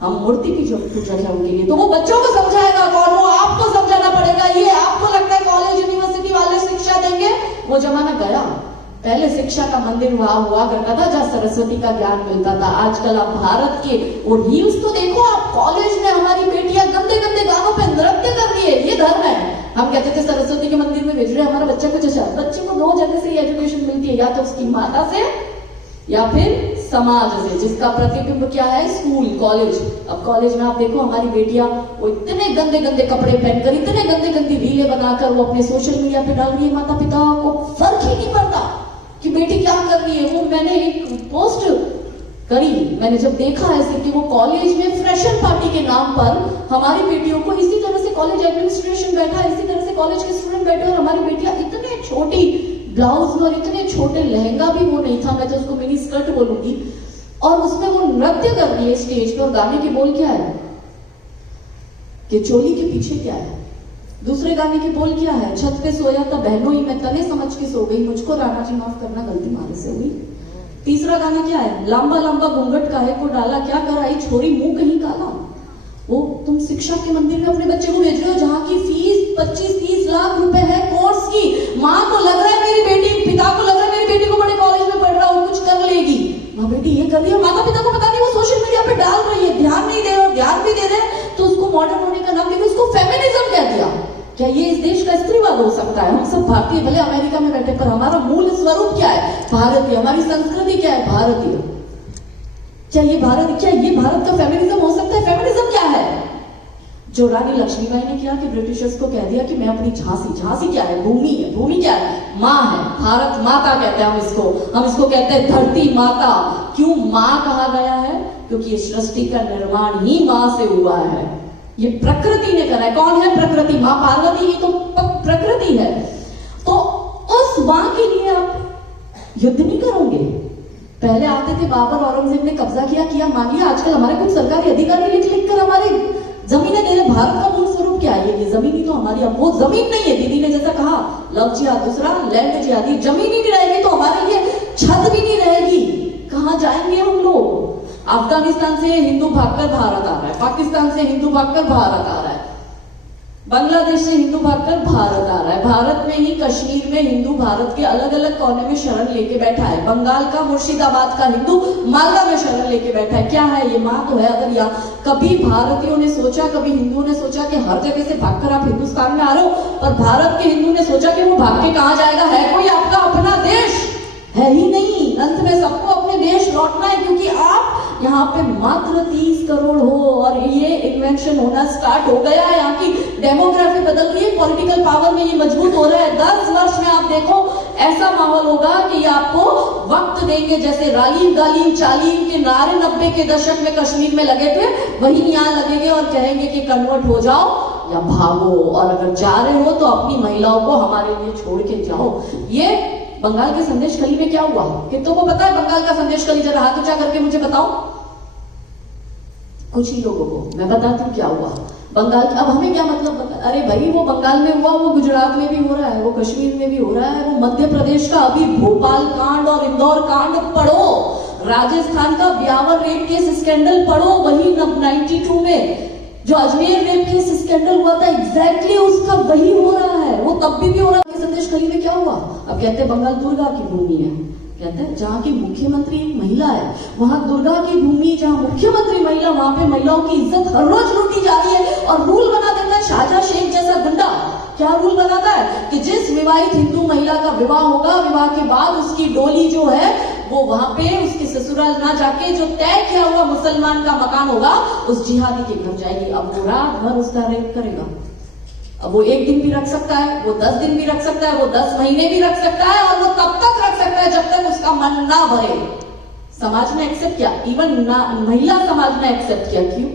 हम मूर्ति की पूजा है उनके लिए, तो वो बच्चों को समझाएगा कौन? वो आपको समझाना पड़ेगा। ये आपको लगता है कॉलेज यूनिवर्सिटी वाले शिक्षा देंगे, वो जमाना गया। पहले शिक्षा का मंदिर हुआ करता था जहाँ सरस्वती का ज्ञान मिलता था। आजकल आप भारत के वो रील्स तो देखो, आप कॉलेज में हमारी बेटियां गंदे गंदे गानों पे नृत्य कर रही है, ये धर्म है। हम कहते थे सरस्वती के मंदिर में भेज रहे हमारा बच्चा कुछ अच्छा। बच्चे को 2 जगह से एजुकेशन मिलती है, या तो उसकी माता से या फिर समाज से, जिसका प्रतिबिंब क्या है? School, college. अब कॉलेज में आप देखो हमारी बेटियां वो इतने गंदे गंदे कपड़े पहनकर, इतने गंदे गंदी रीलें बनाकर वो अपने सोशल मीडिया पे डाल रही है। माता पिता को फर्क ही नहीं पड़ता कि बेटी क्या कर रही है। वो मैंने एक पोस्ट करी, मैंने जब देखा ऐसे कि वो कॉलेज में फ्रेशर पार्टी के नाम पर हमारी बेटियों को इसी तरह से कॉलेज एडमिनिस्ट्रेशन बैठा, इसी तरह से कॉलेज के स्टूडेंट बैठे, और हमारी बेटियां इतने छोटी ब्लाउज में और इतने छोटे लहंगा भी वो नहीं था, मैं तो उसको मिनी स्कर्ट बोलूंगी, और उसमें वो नृत्य कर रही है स्टेज पे। और गाने के बोल क्या है कि चोली के पीछे क्या है? दूसरे गाने के बोल क्या है? छत पे सोया था बहनों ही मैं तले समझ के सो गई, मुझको राणा जी माफ करना गलती मारे से हुई। तीसरा गाना क्या है? लंबा लंबा घूंघट काहे को डाला, क्या कराई छोरी मुंह कहीं काला। वो तुम शिक्षा के मंदिर में अपने बच्चे को भेज रहे हो जहाँ की फीस 25-30 लाख रुपए है कोर्स की। माँ को लग रहा है मेरी बेटी, पिता को लग रहा है मेरी बेटी को बड़े कॉलेज में पढ़ रहा हो, कुछ कर लेगी। माँ बेटी ये कर रही है, माता पिता को पता नहीं वो सोशल मीडिया पे डाल रही है, ध्यान नहीं दे रहे, और ध्यान भी दे रहे तो क्या ये इस देश का स्त्रीवाद हो सकता है? हम सब भारतीय, भले अमेरिका में बैठे, पर हमारा मूल स्वरूप क्या है? भारतीय। हमारी संस्कृति क्या है? भारतीय। क्या ये भारत का फेमिनिज्म हो सकता है? फेमिनिज्म क्या है? जो रानी लक्ष्मीबाई ने किया कि ब्रिटिशर्स को कह दिया कि मैं अपनी झांसी क्या है? भूमि है। भूमि क्या है? माँ है। भारत माता कहते हैं हम इसको कहते हैं धरती माता। क्यों माँ कहा गया है? क्योंकि ये सृष्टि का निर्माण ही माँ से हुआ है। ये प्रकृति ने करा है। कौन है प्रकृति? माँ पार्वती ही तो प्रकृति है। तो उस माँ के लिए आप युद्ध नहीं करोगे? पहले आते थे बाबर, औरंगजेब ने कब्जा किया, मान लिया। आजकल हमारे कुछ सरकारी अधिकारी लिख कर हमारे जमीनें दे रहे। भारत का मूल स्वरूप क्या है? ये जमीन ही तो हमारी। अब वो जमीन नहीं है, दीदी ने जैसा कहा, लव जिहाद, दूसरा लैंड जिहाद। ये जमीन ही नहीं रहेगी तो हमारे लिए छत भी नहीं रहेगी। कहां जाएंगे हम लोग? अफगानिस्तान से हिंदू भागकर भारत आ रहा है, पाकिस्तान से हिंदू भागकर भारत आ रहा है, बांग्लादेश से हिंदू भागकर भारत आ रहा है। भारत में ही कश्मीर में हिंदू भारत के अलग अलग कोने में शरण लेके बैठा है। बंगाल का मुर्शिदाबाद का हिंदू मालदा में शरण लेके बैठा है। क्या है? ये माँ तो है। अगर या कभी भारतीयों ने सोचा, कभी हिंदुओं ने सोचा कि हर जगह से भागकर आप हिंदुस्तान में आ रहे हो, पर भारत के हिंदू ने सोचा कि वो भाग के कहां जाएगा? है कोई आपका अपना देश? है ही नहीं। अंत में सबको अपने देश लौटना है, क्योंकि आप यहाँ पे मात्र 30 करोड़ हो और ये इन्वेंशन होना स्टार्ट हो गया है। यहाँ की डेमोग्राफी बदल रही है, पॉलिटिकल पावर में ये मजबूत हो रहा है। 10 वर्ष में आप देखो ऐसा माहौल होगा कि ये आपको वक्त देंगे। जैसे रालीम गालीम चालीम के नारे 90 के दशक में कश्मीर में लगे थे, वही यहाँ लगेंगे और कहेंगे कि कन्वर्ट हो जाओ या भागो। और अगर जा रहे हो तो अपनी महिलाओं को हमारे लिए छोड़ के जाओ। ये बंगाल के संदेश कली में क्या हुआ? कितनों को पता है बंगाल का संदेश कली? जरा हाथ ऊंचा करके मुझे बताओ। कुछ ही लोगों को मैं बताती हूँ क्या हुआ बंगाल। अब हमें क्या मतलब? अरे भाई, वो बंगाल में हुआ, वो गुजरात में भी हो रहा है, वो कश्मीर में भी हो रहा है, वो मध्य प्रदेश का अभी भोपाल कांड और इंदौर कांड पढ़ो, राजस्थान का ब्यावर रेप केस स्कैंडल पढ़ो, वही 92 में जो अजमेर रेप केस स्कैंडल हुआ था, एग्जैक्टली उसका वही हो रहा है। वो तब भी हो रहा है। संदेश कली में क्या हुआ? अब कहते हैं बंगाल दुर्गा की भूमि है। कहते हैं जहाँ की मुख्यमंत्री एक महिला है, वहां दुर्गा की भूमि, जहाँ मुख्यमंत्री महिला, वहां पे महिलाओं की इज्जत हर रोज लूटी जा रही है। और रूल बना देता है शाहजहां शेख जैसा गुंडा। क्या रूल बनाता है? कि जिस विवाहित हिंदू महिला का विवाह होगा, विवाह के बाद उसकी डोली जो है वो वहां पे उसके ससुराल ना जाके जो तय किया हुआ मुसलमान का मकान होगा उस जिहादी के घर जाएगी। अब वो रात भर उसका रेप करेगा। अब वो 1 दिन भी रख सकता है, वो 10 दिन भी रख सकता है, वो 10 महीने भी रख सकता है, और वो तब तक रख सकता है जब तक उसका मन ना भरे। समाज ने एक्सेप्ट किया, इवन महिला समाज ने एक्सेप्ट किया। क्यों?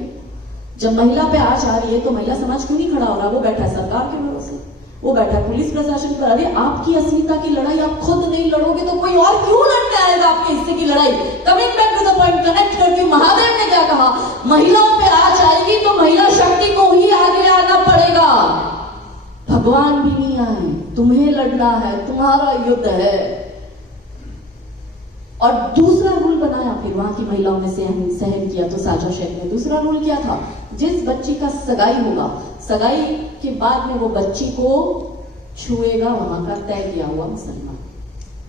जब महिला पे आंच आ रही है तो महिला समाज क्यों नहीं खड़ा हो रहा? वो बैठा है सरकार के भरोसे, वो बैठा पुलिस प्रशासन पर। अरे आपकी अस्मिता की लड़ाई आप खुद नहीं लड़ोगे तो कोई और क्यों लड़ने आएगा आपके हिस्से की लड़ाई? Coming back to the point, connect करती हूँ। महादेव ने क्या कहा? महिलाओं पे आंच आएगी तो महिला शक्ति को ही आगे आना पड़ेगा। भगवान भी नहीं आए, तुम्हें लड़ना है, तुम्हारा युद्ध है। और दूसरा रूल बनाया, फिर वहां की महिलाओं ने सहन किया। तो शाहजहां शेख ने दूसरा रूल किया था, जिस बच्ची का सगाई होगा, सगाई के बाद में वो बच्ची को छुएगा वहां का तय किया हुआ मुसलमान।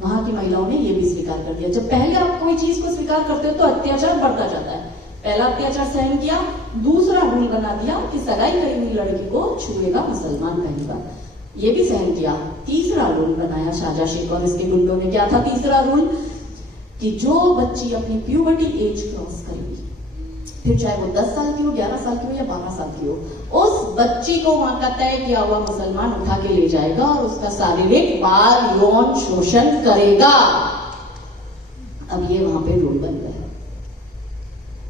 वहां की महिलाओं ने यह भी स्वीकार कर दिया। जब पहले आप कोई चीज को स्वीकार करते हो तो अत्याचार बढ़ता जाता है। पहला अत्याचार सहन किया, दूसरा रूल बना दिया कि सगाई करी हुई लड़की को छुएगा मुसलमान पहली बार, ये भी सहन किया। तीसरा रूल बनाया शाहजहां शेख और इसके गुंडों ने। क्या था तीसरा रूल? कि जो बच्ची अपनी प्यूबर्टी एज क्रॉस करेगी, फिर चाहे वो 10 साल की हो, 11 साल की हो या 12 साल की हो, उस बच्ची को वहां का तय किया हुआ मुसलमान उठा के ले जाएगा और उसका शारीरिक बाल यौन शोषण करेगा। अब ये वहां पे रूल बन गया।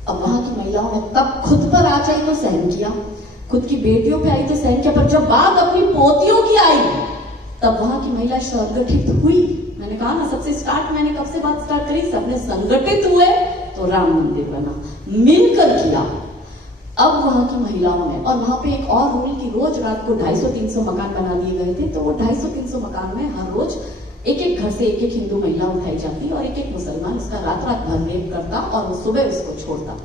अब वहां की महिलाओं ने तब खुद पर आ जाई तो सहन किया, खुद की बेटियों पे आई तो सहन किया, पर जब बात अपनी पोतियों की आई तब वहां की महिला संगठित हुई। मैंने कहा ना सबसे स्टार्ट, मैंने कब से बात स्टार्ट करी? सबने संगठित हुए तो राम मंदिर बना, मिलकर किया। अब वहां की महिलाओं ने, और वहां पे एक और रूल की रोज रात को 250-300 मकान बना दिए गए थे। तो वो 250-300 मकान में हर रोज एक घर से एक हिंदू महिला उठाई जाती और एक मुसलमान उसका रात रात भर रेप करता और वो सुबह उसको छोड़ता।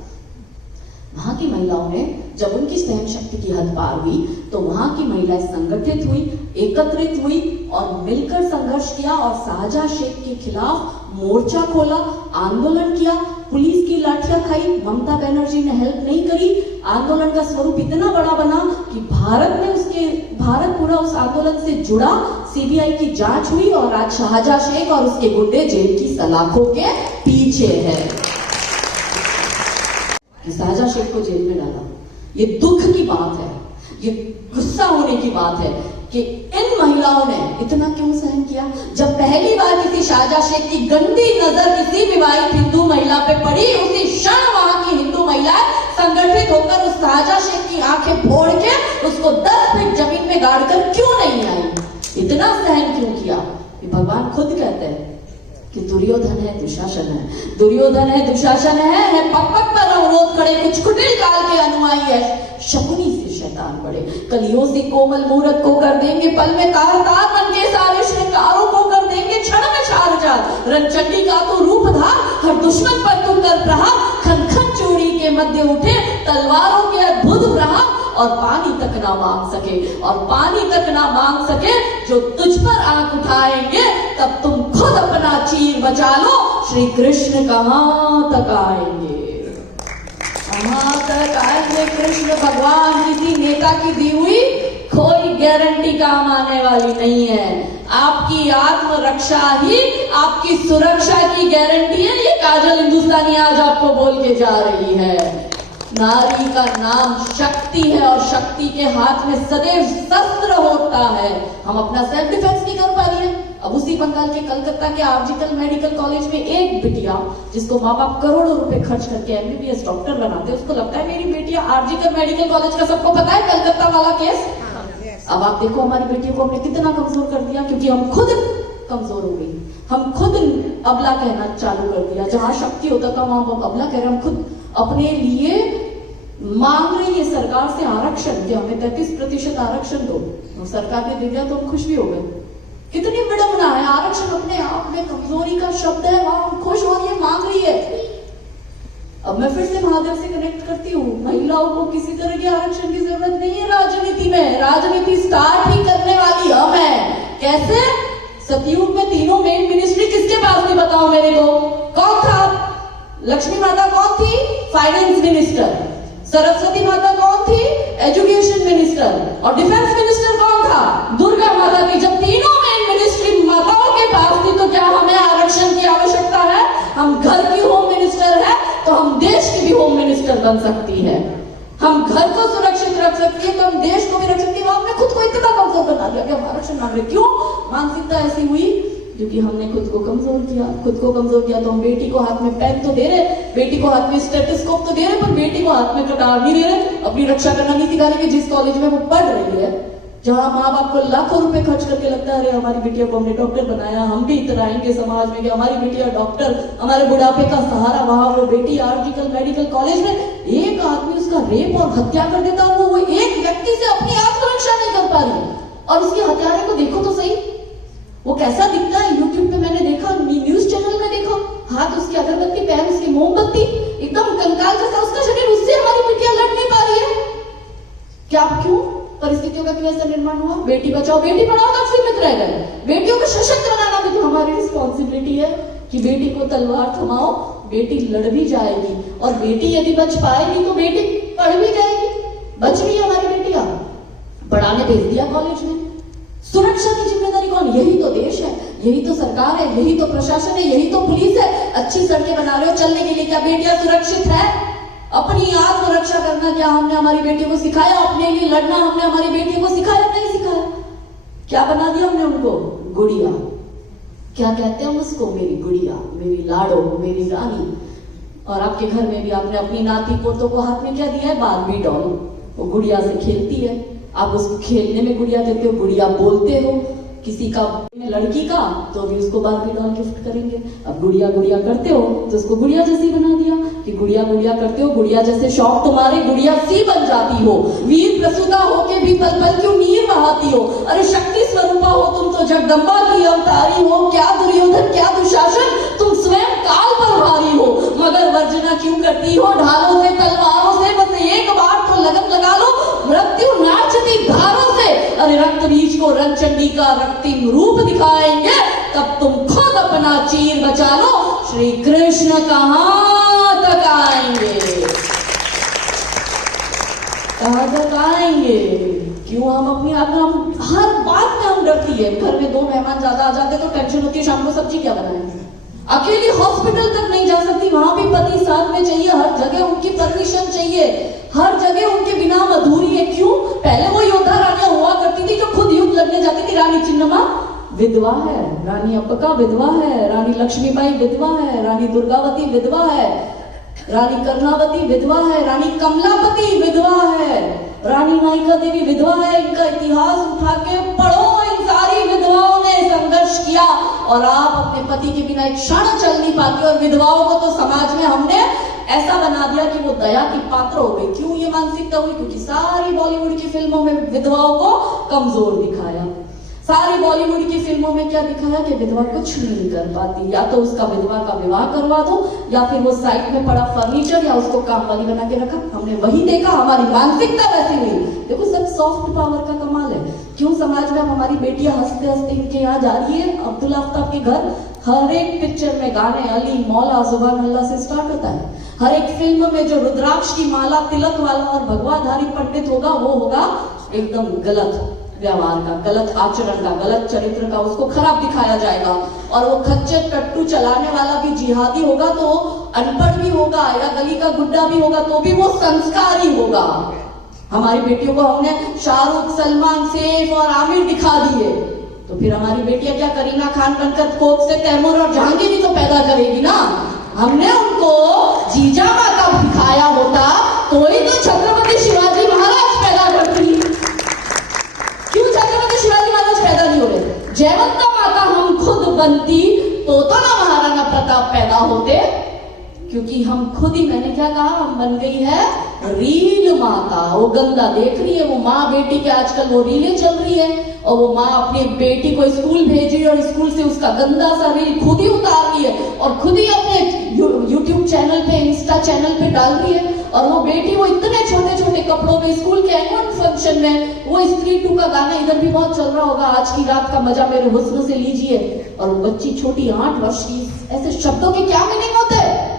वहां की महिलाओं ने जब उनकी सहन शक्ति की हद पार हुई तो वहां की महिलाएं संगठित हुई, एकत्रित हुई और मिलकर संघर्ष किया और शाहजहां शेख के खिलाफ मोर्चा खोला, आंदोलन किया, पुलिस की लाठियां खाई। ममता बनर्जी ने हेल्प नहीं करी, आंदोलन का स्वरूप इतना बड़ा बना कि भारत पूरा उस आंदोलन से जुड़ा, सीबीआई की जांच हुई और आज शाहजहां शेख और उसके गुंडे जेल की सलाखों के पीछे है। शाहजहां शेख को जेल में डाला, ये दुख की बात है, ये गुस्सा होने की बात है कि इन महिलाओं ने इतना क्यों सहन किया। जब पहली बार किसी शाहजहां शेख की गंदी नजर किसी विवाहित हिंदू महिला पे पड़ी, उसी क्षण वहां की हिंदू महिलाएं संगठित होकर उस शाहजहां शेख की आंखें फोड़ के उसको 10 फीट जमीन में गाड़ कर क्यों नहीं आई, इतना सहन क्यों किया। ये भगवान खुद कहते हैं कि दुर्योधन है, दुशासन है, दुर्योधन है, दुशासन है पग पर अवरोध खड़े, कुछ कुटिल काल के अनुयायी है, शकुनी से शैतान बड़े, कलियों से कोमल मूरत को कर देंगे पल में तार तार, मन के सारे श्रृंगारों को कर देंगे क्षण में चार चार, रणचंडी का तो रूप धार, हर दुश्मन पर तुम कर प्रहार, खन खन चूड़ी के मध्य उठे तलवारों के अद्भुत प्रहार, और पानी तक ना मांग सके, और पानी तक ना मांग सके जो तुझ पर आंख उठाएंगे, तब तुम खुद अपना चीर बचा लो, श्री कृष्ण कहां तक आएंगे, कहां तक आएंगे कृष्ण भगवान। किसी नेता की दी हुई कोई गारंटी काम आने वाली नहीं है, आपकी आत्मरक्षा ही आपकी सुरक्षा की गारंटी है। ये काजल हिंदुस्तानी आज आपको बोल के जा रही है। नारी का नाम शक्ति है और शक्ति के हाथ में सदैव शस्त्र होता है। हम अपना सेल्फ डिफेंस नहीं कर पा रही है। अब उसी बंगाल के कलकत्ता के आरजीकल मेडिकल कॉलेज में एक बिटिया, जिसको माँ बाप करोड़ों रुपए खर्च करके एमबीबीएस डॉक्टर बनाते हैं, उसको लगता है मेरी बेटिया आरजीकल मेडिकल कॉलेज का सबको पता है कलकत्ता वाला केस। अब आप देखो हमारी बेटियों को हमने कितना कमजोर कर दिया, क्योंकि हम खुद कमजोर हो गई, हम खुद अबला कहना चालू कर दिया। जहां शक्ति होता था वहां हम अबला कह रहे, हम खुद अपने लिए मांग रही है सरकार से आरक्षण कि हमें 33% आरक्षण दो, तो सरकार ने दे दिया तो हम खुश भी हो गए। कितनी विडंबना है, आरक्षण अपने आप में कमजोरी का शब्द है, वहां हम खुश हो रही है, मांग रही है। अब मैं फिर से महादेव से कनेक्ट करती हूँ, महिलाओं को किसी तरह के आरक्षण की जरूरत नहीं है राजनीति में। राजनीति स्टार्ट ही करने वाली हम है। कैसे? सतयुग में तीनों मेन मिनिस्ट्री किसके पास थी बताओ मेरे को? कौन था? लक्ष्मी माता कौन थी? Finance minister. सरस्वती माता कौन थी? Education minister. और डिफेंस मिनिस्टर कौन था? दुर्गा माता थी। जब तीनों मेन मिनिस्ट्री माताओं के पास थी तो क्या हमें आरक्षण की आवश्यकता है? हम घर की होम मिनिस्टर है तो हम देश की भी होम मिनिस्टर बन सकती है। हम घर को सुरक्षित रख सकती है तो हम देश को भी रख सकती है। हमने खुद को इतना कमजोर बना दिया कि हम आरक्षण मांग रहे। क्यों मानसिकता ऐसी हुई? क्योंकि हमने खुद को कमजोर किया। खुद को कमजोर किया तो हम बेटी को हाथ में पेन तो दे रहे, बेटी को हाथ में स्टेथोस्कोप तो दे रहे, पर बेटी को हाथ में कटार नहीं दे रहे। अपनी रक्षा करना नहीं सिखा रहे कि जिस कॉलेज में वो पढ़ रही है, जहां माँ बाप को लाखों रुपए खर्च करके लगता है अरे हमारी बेटिया को हमने डॉक्टर बनाया, हम भी इतराएंगे समाज में कि हमारी बेटिया डॉक्टर, हमारे बुढ़ापे का सहारा। वहां वो बेटी आर्टिकल मेडिकल कॉलेज में एक आदमी उसका रेप और हत्या कर देता, वो एक व्यक्ति से अपनी आत्मरक्षा नहीं कर पा रही। और उसके हत्यारे को देखो तो सही, वो कैसा दिखता है। यूट्यूब पे मैंने देखा, न्यूज चैनल में देखो, हाथ उसकी अगरबत्ती, पैर उसकी मोमबत्ती, एकदम कंकाल जैसा उसका शरीर। उससे हमारी बेटियां लड़ नहीं पा रही है। क्या क्यों? परिस्थितियों का क्यों ऐसा निर्माण हुआ? बेटी बचाओ बेटी पढ़ाओ तक सीमित रह गए। बेटियों को सशक्त बनाना भी तो हमारी रिस्पॉन्सिबिलिटी है कि बेटी को तलवार थमाओ, बेटी लड़ भी जाएगी। और बेटी यदि बच पाएगी तो बेटी पढ़ भी जाएगी। बच रही है हमारी बेटियां, पढ़ाने भेज दिया कॉलेज में। सुरक्षा की जिम्मेदारी कौन? यही तो देश है, यही तो सरकार है, यही तो प्रशासन है, यही तो पुलिस है। अच्छी सड़कें बना रहे हो चलने के लिए, क्या बेटियां सुरक्षित है? अपनी आत्मरक्षा करना क्या हमने हमारी बेटियों को सिखाया? अपने लिए लड़ना हमने हमारी बेटियों को सिखाया? नहीं सिखाया। क्या बना दिया हमने उनको? गुड़िया। क्या कहते हैं उसको? मेरी गुड़िया, मेरी लाडो, मेरी रानी। और आपके घर में भी आपने अपनी नाती पोतों को हाथ में क्या दिया है? Barbie doll. वो गुड़िया से खेलती है, आप उसको खेलने में गुड़िया देते हो, गुड़िया बोलते हो। किसी का लड़की का तो भी उसको बारबी डॉल गिफ्ट करेंगे। अब गुड़िया गुड़िया करते हो तो उसको गुड़िया जैसी बना दिया कि गुड़िया गुड़िया करते हो, गुड़िया जैसे शौक तुम्हारे, गुड़िया सी बन जाती हो। वीर प्रसूता होके भी पल पल क्यों नीर बहाती हो? अरे शक्ति स्वरूपा हो तुम तो, जगदम्बा की अवतारी हो। क्या दुर्योधन, क्या दुशासन, तुम स्वयं काल पर भारी हो। मगर वर्जना क्यों करती हो ढालों से, तलवारों से? बस एक बार तो लगन लगा लो, मृत्यु नाचती धारों से। अरे रक्त बीज को रंगचंडी का रक्तिम रूप दिखाएंगे, तब तुम खुद अपना चीर बचा लो, श्री कृष्ण कहां तक आएंगे। कहाँ तक आएंगे, क्यों हम अपनी आप हम हर बात में हम डरती है। घर में 2 मेहमान ज्यादा आ जाते तो टेंशन होती है शाम को सब्जी क्या बनाएंगे। अकेली हॉस्पिटल तक नहीं जा सकती, वहां भी पति साथ में चाहिए, हर जगह उनकी परमिशन चाहिए, हर जगह उनके बिना हम अधूरी है। क्यों? पहले वो योद्धा रानियां हुआ करती थी जो खुद युद्ध लड़ने जाती थी। रानी चिन्नम्मा विधवा है, रानी अप्पका विधवा है, रानी लक्ष्मीबाई विधवा है, रानी दुर्गावती विधवा है, रानी कर्णावती विधवा है, रानी कमलापति विधवा है, रानी नायिका देवी विधवा है। इनका इतिहास उठा के पढ़ो, इन सारी विधवाओं ने संघर्ष किया और आप अपने पति के बिना एक क्षण चल नहीं पाते। और विधवाओं को तो समाज में हमने ऐसा बना दिया कि वो दया की पात्र हो गई। क्यों ये मानसिकता हुई? क्योंकि सारी बॉलीवुड की फिल्मों में विधवाओं को कमजोर दिखाया। सारी बॉलीवुड की फिल्मों में क्या दिखाया कि विधवा कुछ नहीं कर पाती, या तो उसका विधवा का विवाह करवा दो या फिर वो साइड में पड़ा फर्नीचर या उसको काम वाली बना के रखा। हमने वही देखा, हमारी मानसिकता वैसी हुई। देखो सब सॉफ्ट पावर का कमाल है। क्यों समाज में अब हमारी बेटियां हंसते हंसते इनके यहाँ जा रही है। अब्दुल आफ्ताब के घर हर एक पिक्चर में गाने अली मौला सुभान अल्लाह से स्टार्ट होता है। हर एक फिल्म में जो रुद्राक्ष की माला तिलक वाला और भगवाधारी पंडित होगा वो होगा एकदम गलत व्यवहार का, गलत आचरण का, गलत चरित्र का, उसको खराब दिखाया जाएगा। और वो खच्चर टट्टू चलाने वाला भी जिहादी होगा तो अनपढ़ भी होगा या गली का गुड्डा भी होगा तो भी वो संस्कारी होगा। हमारी बेटियों को हमने शाहरुख, सलमान, सैफ और आमिर दिखा दिए, तो फिर हमारी बेटियां क्या करीना खान बनकर कोक से तैमूर और जहांगीर ही तो पैदा करेगी ना। हमने उनको जीजा माता दिखाया होता तो ही तो छत्रपति शिवाजी महाराज पैदा करती। क्यों छत्रपति शिवाजी महाराज पैदा नहीं हो रहे? जयवंता माता हम खुद बनती तो ना महाराणा प्रताप पैदा होते। क्योंकि हम खुद ही, मैंने क्या कहा, हम बन गई है रील माता। वो गंदा देख रही है, वो माँ बेटी के आजकल वो रीलें चल रही है और वो माँ अपनी बेटी को स्कूल भेज रही है और स्कूल से उसका गंदा सा रील खुद ही उतार रही है और खुद ही अपने यूट्यूब चैनल पे, इंस्टा चैनल पे डाल रही है। और वो बेटी वो इतने छोटे छोटे कपड़ों में स्कूल के एनुअल फंक्शन में वो स्त्री 2 का गाना इधर भी बहुत चल रहा होगा, आज की रात का मजा मेरे हुस्न से लीजिए। और वो बच्ची छोटी 8 वर्ष की, ऐसे शब्दों के क्या मीनिंग होते हैं?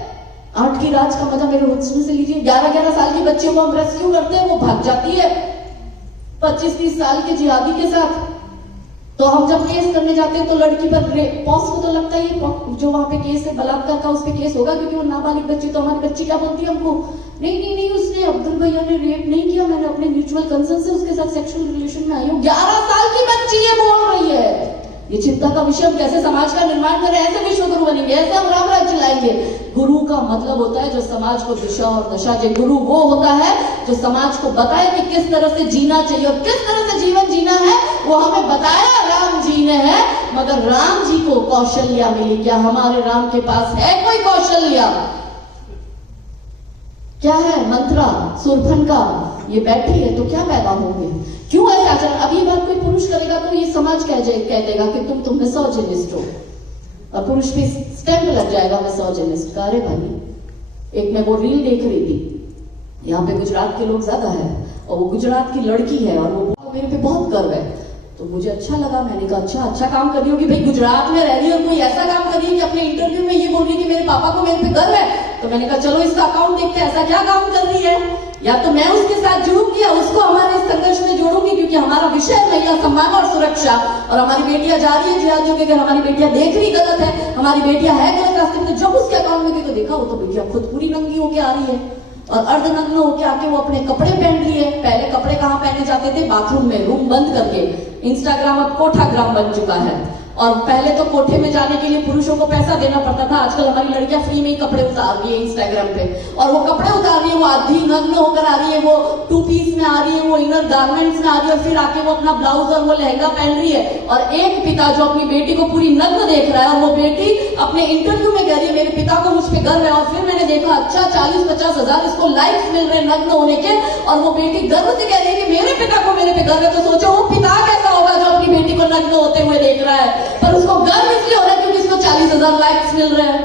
8 की रात का मजा मेरे हुस्न से लीजिए। 11-11 साल की बच्चियों को हम रेस्क्यू करते हैं, वो भाग जाती है 25-30 साल के जिहादी के साथ। तो हम जब केस करने जाते हैं तो लड़की पर पॉस को तो लगता है जो वहां पे केस है बलात्कार का, उस पे केस होगा क्योंकि वो नाबालिग बच्ची। तो हमारी बच्ची क्या बोलती है हमको, नहीं उसने अब्दुल भैया ने रेप नहीं किया, मैंने अपने म्यूचुअल कंसर्न से उसके साथ सेक्सुअल रिलेशन में आई हूँ। 11 साल की बच्ची ये बोल रही है। ये चिंता का विषय, हम कैसे समाज का निर्माण करें, ऐसे विश्व गुरु बनेंगे, ऐसे हम राम राज्य लाएंगे। गुरु का मतलब होता है जो समाज को दिशा और दशा दे। गुरु वो होता है जो समाज को बताए कि किस तरह से जीना चाहिए और किस तरह से जीवन जीना है। वो हमें बताया राम जी ने है, मगर राम जी को कौशल्या मिली क्या? हमारे राम के पास है कोई कौशल्या? क्या है मंत्रा सुरफन का? ये बैठी है तो क्या पैदा होंगे? क्यों ऐसा आचरण? अब ये बात कोई पुरुष करेगा तो ये समाज कह देगा कि तुम मिसोजिनिस्ट हो और पुरुष पे स्टैंप लग जाएगा मिसोजिनिस्ट का। अरे भाई, एक मैं वो रील देख रही थी, यहाँ पे गुजरात के लोग ज्यादा है और वो गुजरात की लड़की है और वो मेरे पे बहुत गर्व है। तो मुझे अच्छा लगा, मैंने कहा अच्छा काम कर रही हो कि भाई गुजरात में रह रही है और कोई ऐसा काम कर रही है कि अपने इंटरव्यू में ये बोल रही है कि मेरे पापा को मेरे पे गर्व है। तो मैंने कहा चलो इसका अकाउंट देखते हैं, ऐसा क्या काम कर रही है, या तो मैं उसके साथ जुड़ूंगी या उसको हमारे इस संघर्ष में जोड़ूंगी। क्योंकि हमारा विषय है महिला सम्मान और सुरक्षा और हमारी बेटियां जा रही है जिहादियों के घर, हमारी बेटियां देख रही गलत है, हमारी बेटियां है गलत रास्ते में। जब उसके अकाउंट में देखा वो तो बेटियां खुद पूरी नंगी होके आ रही है और अर्धनग्न होके आके वो अपने कपड़े पहन रही है। पहले कपड़े कहाँ पहने जाते थे? बाथरूम में, रूम बंद करके। इंस्टाग्राम अब कोठाग्राम बन चुका है और पहले तो कोठे में जाने के लिए पुरुषों को पैसा देना पड़ता था। आजकल हमारी लड़कियां फ्री में ही कपड़े उतार रही है इंस्टाग्राम पे, और वो कपड़े उतार रही है, वो आधी नग्न होकर आ रही है, वो 2 पीस में आ रही है, वो इनर गारमेंट्स में आ रही है और फिर आके वो अपना ब्लाउज और वो लहंगा पहन रही है। और एक पिता जो अपनी बेटी को पूरी नग्न देख रहा है और वो बेटी अपने इंटरव्यू में कह रही है मेरे पिता को मुझ पे गर्व है। और फिर मैंने देखा अच्छा 40-50 हजार इसको लाइक्स मिल रहे नग्न होने के, और वो बेटी गर्व से कह रही है कि मेरे पिता को मेरे पे गर्व है। तो सोचो वो पिता कैसा होगा जो अपनी बेटी को नग्न होते हुए देख रहा है, पर उसको गर्व इसलिए हो रहा है क्योंकि इसको 40,000 लाइक्स मिल रहे हैं।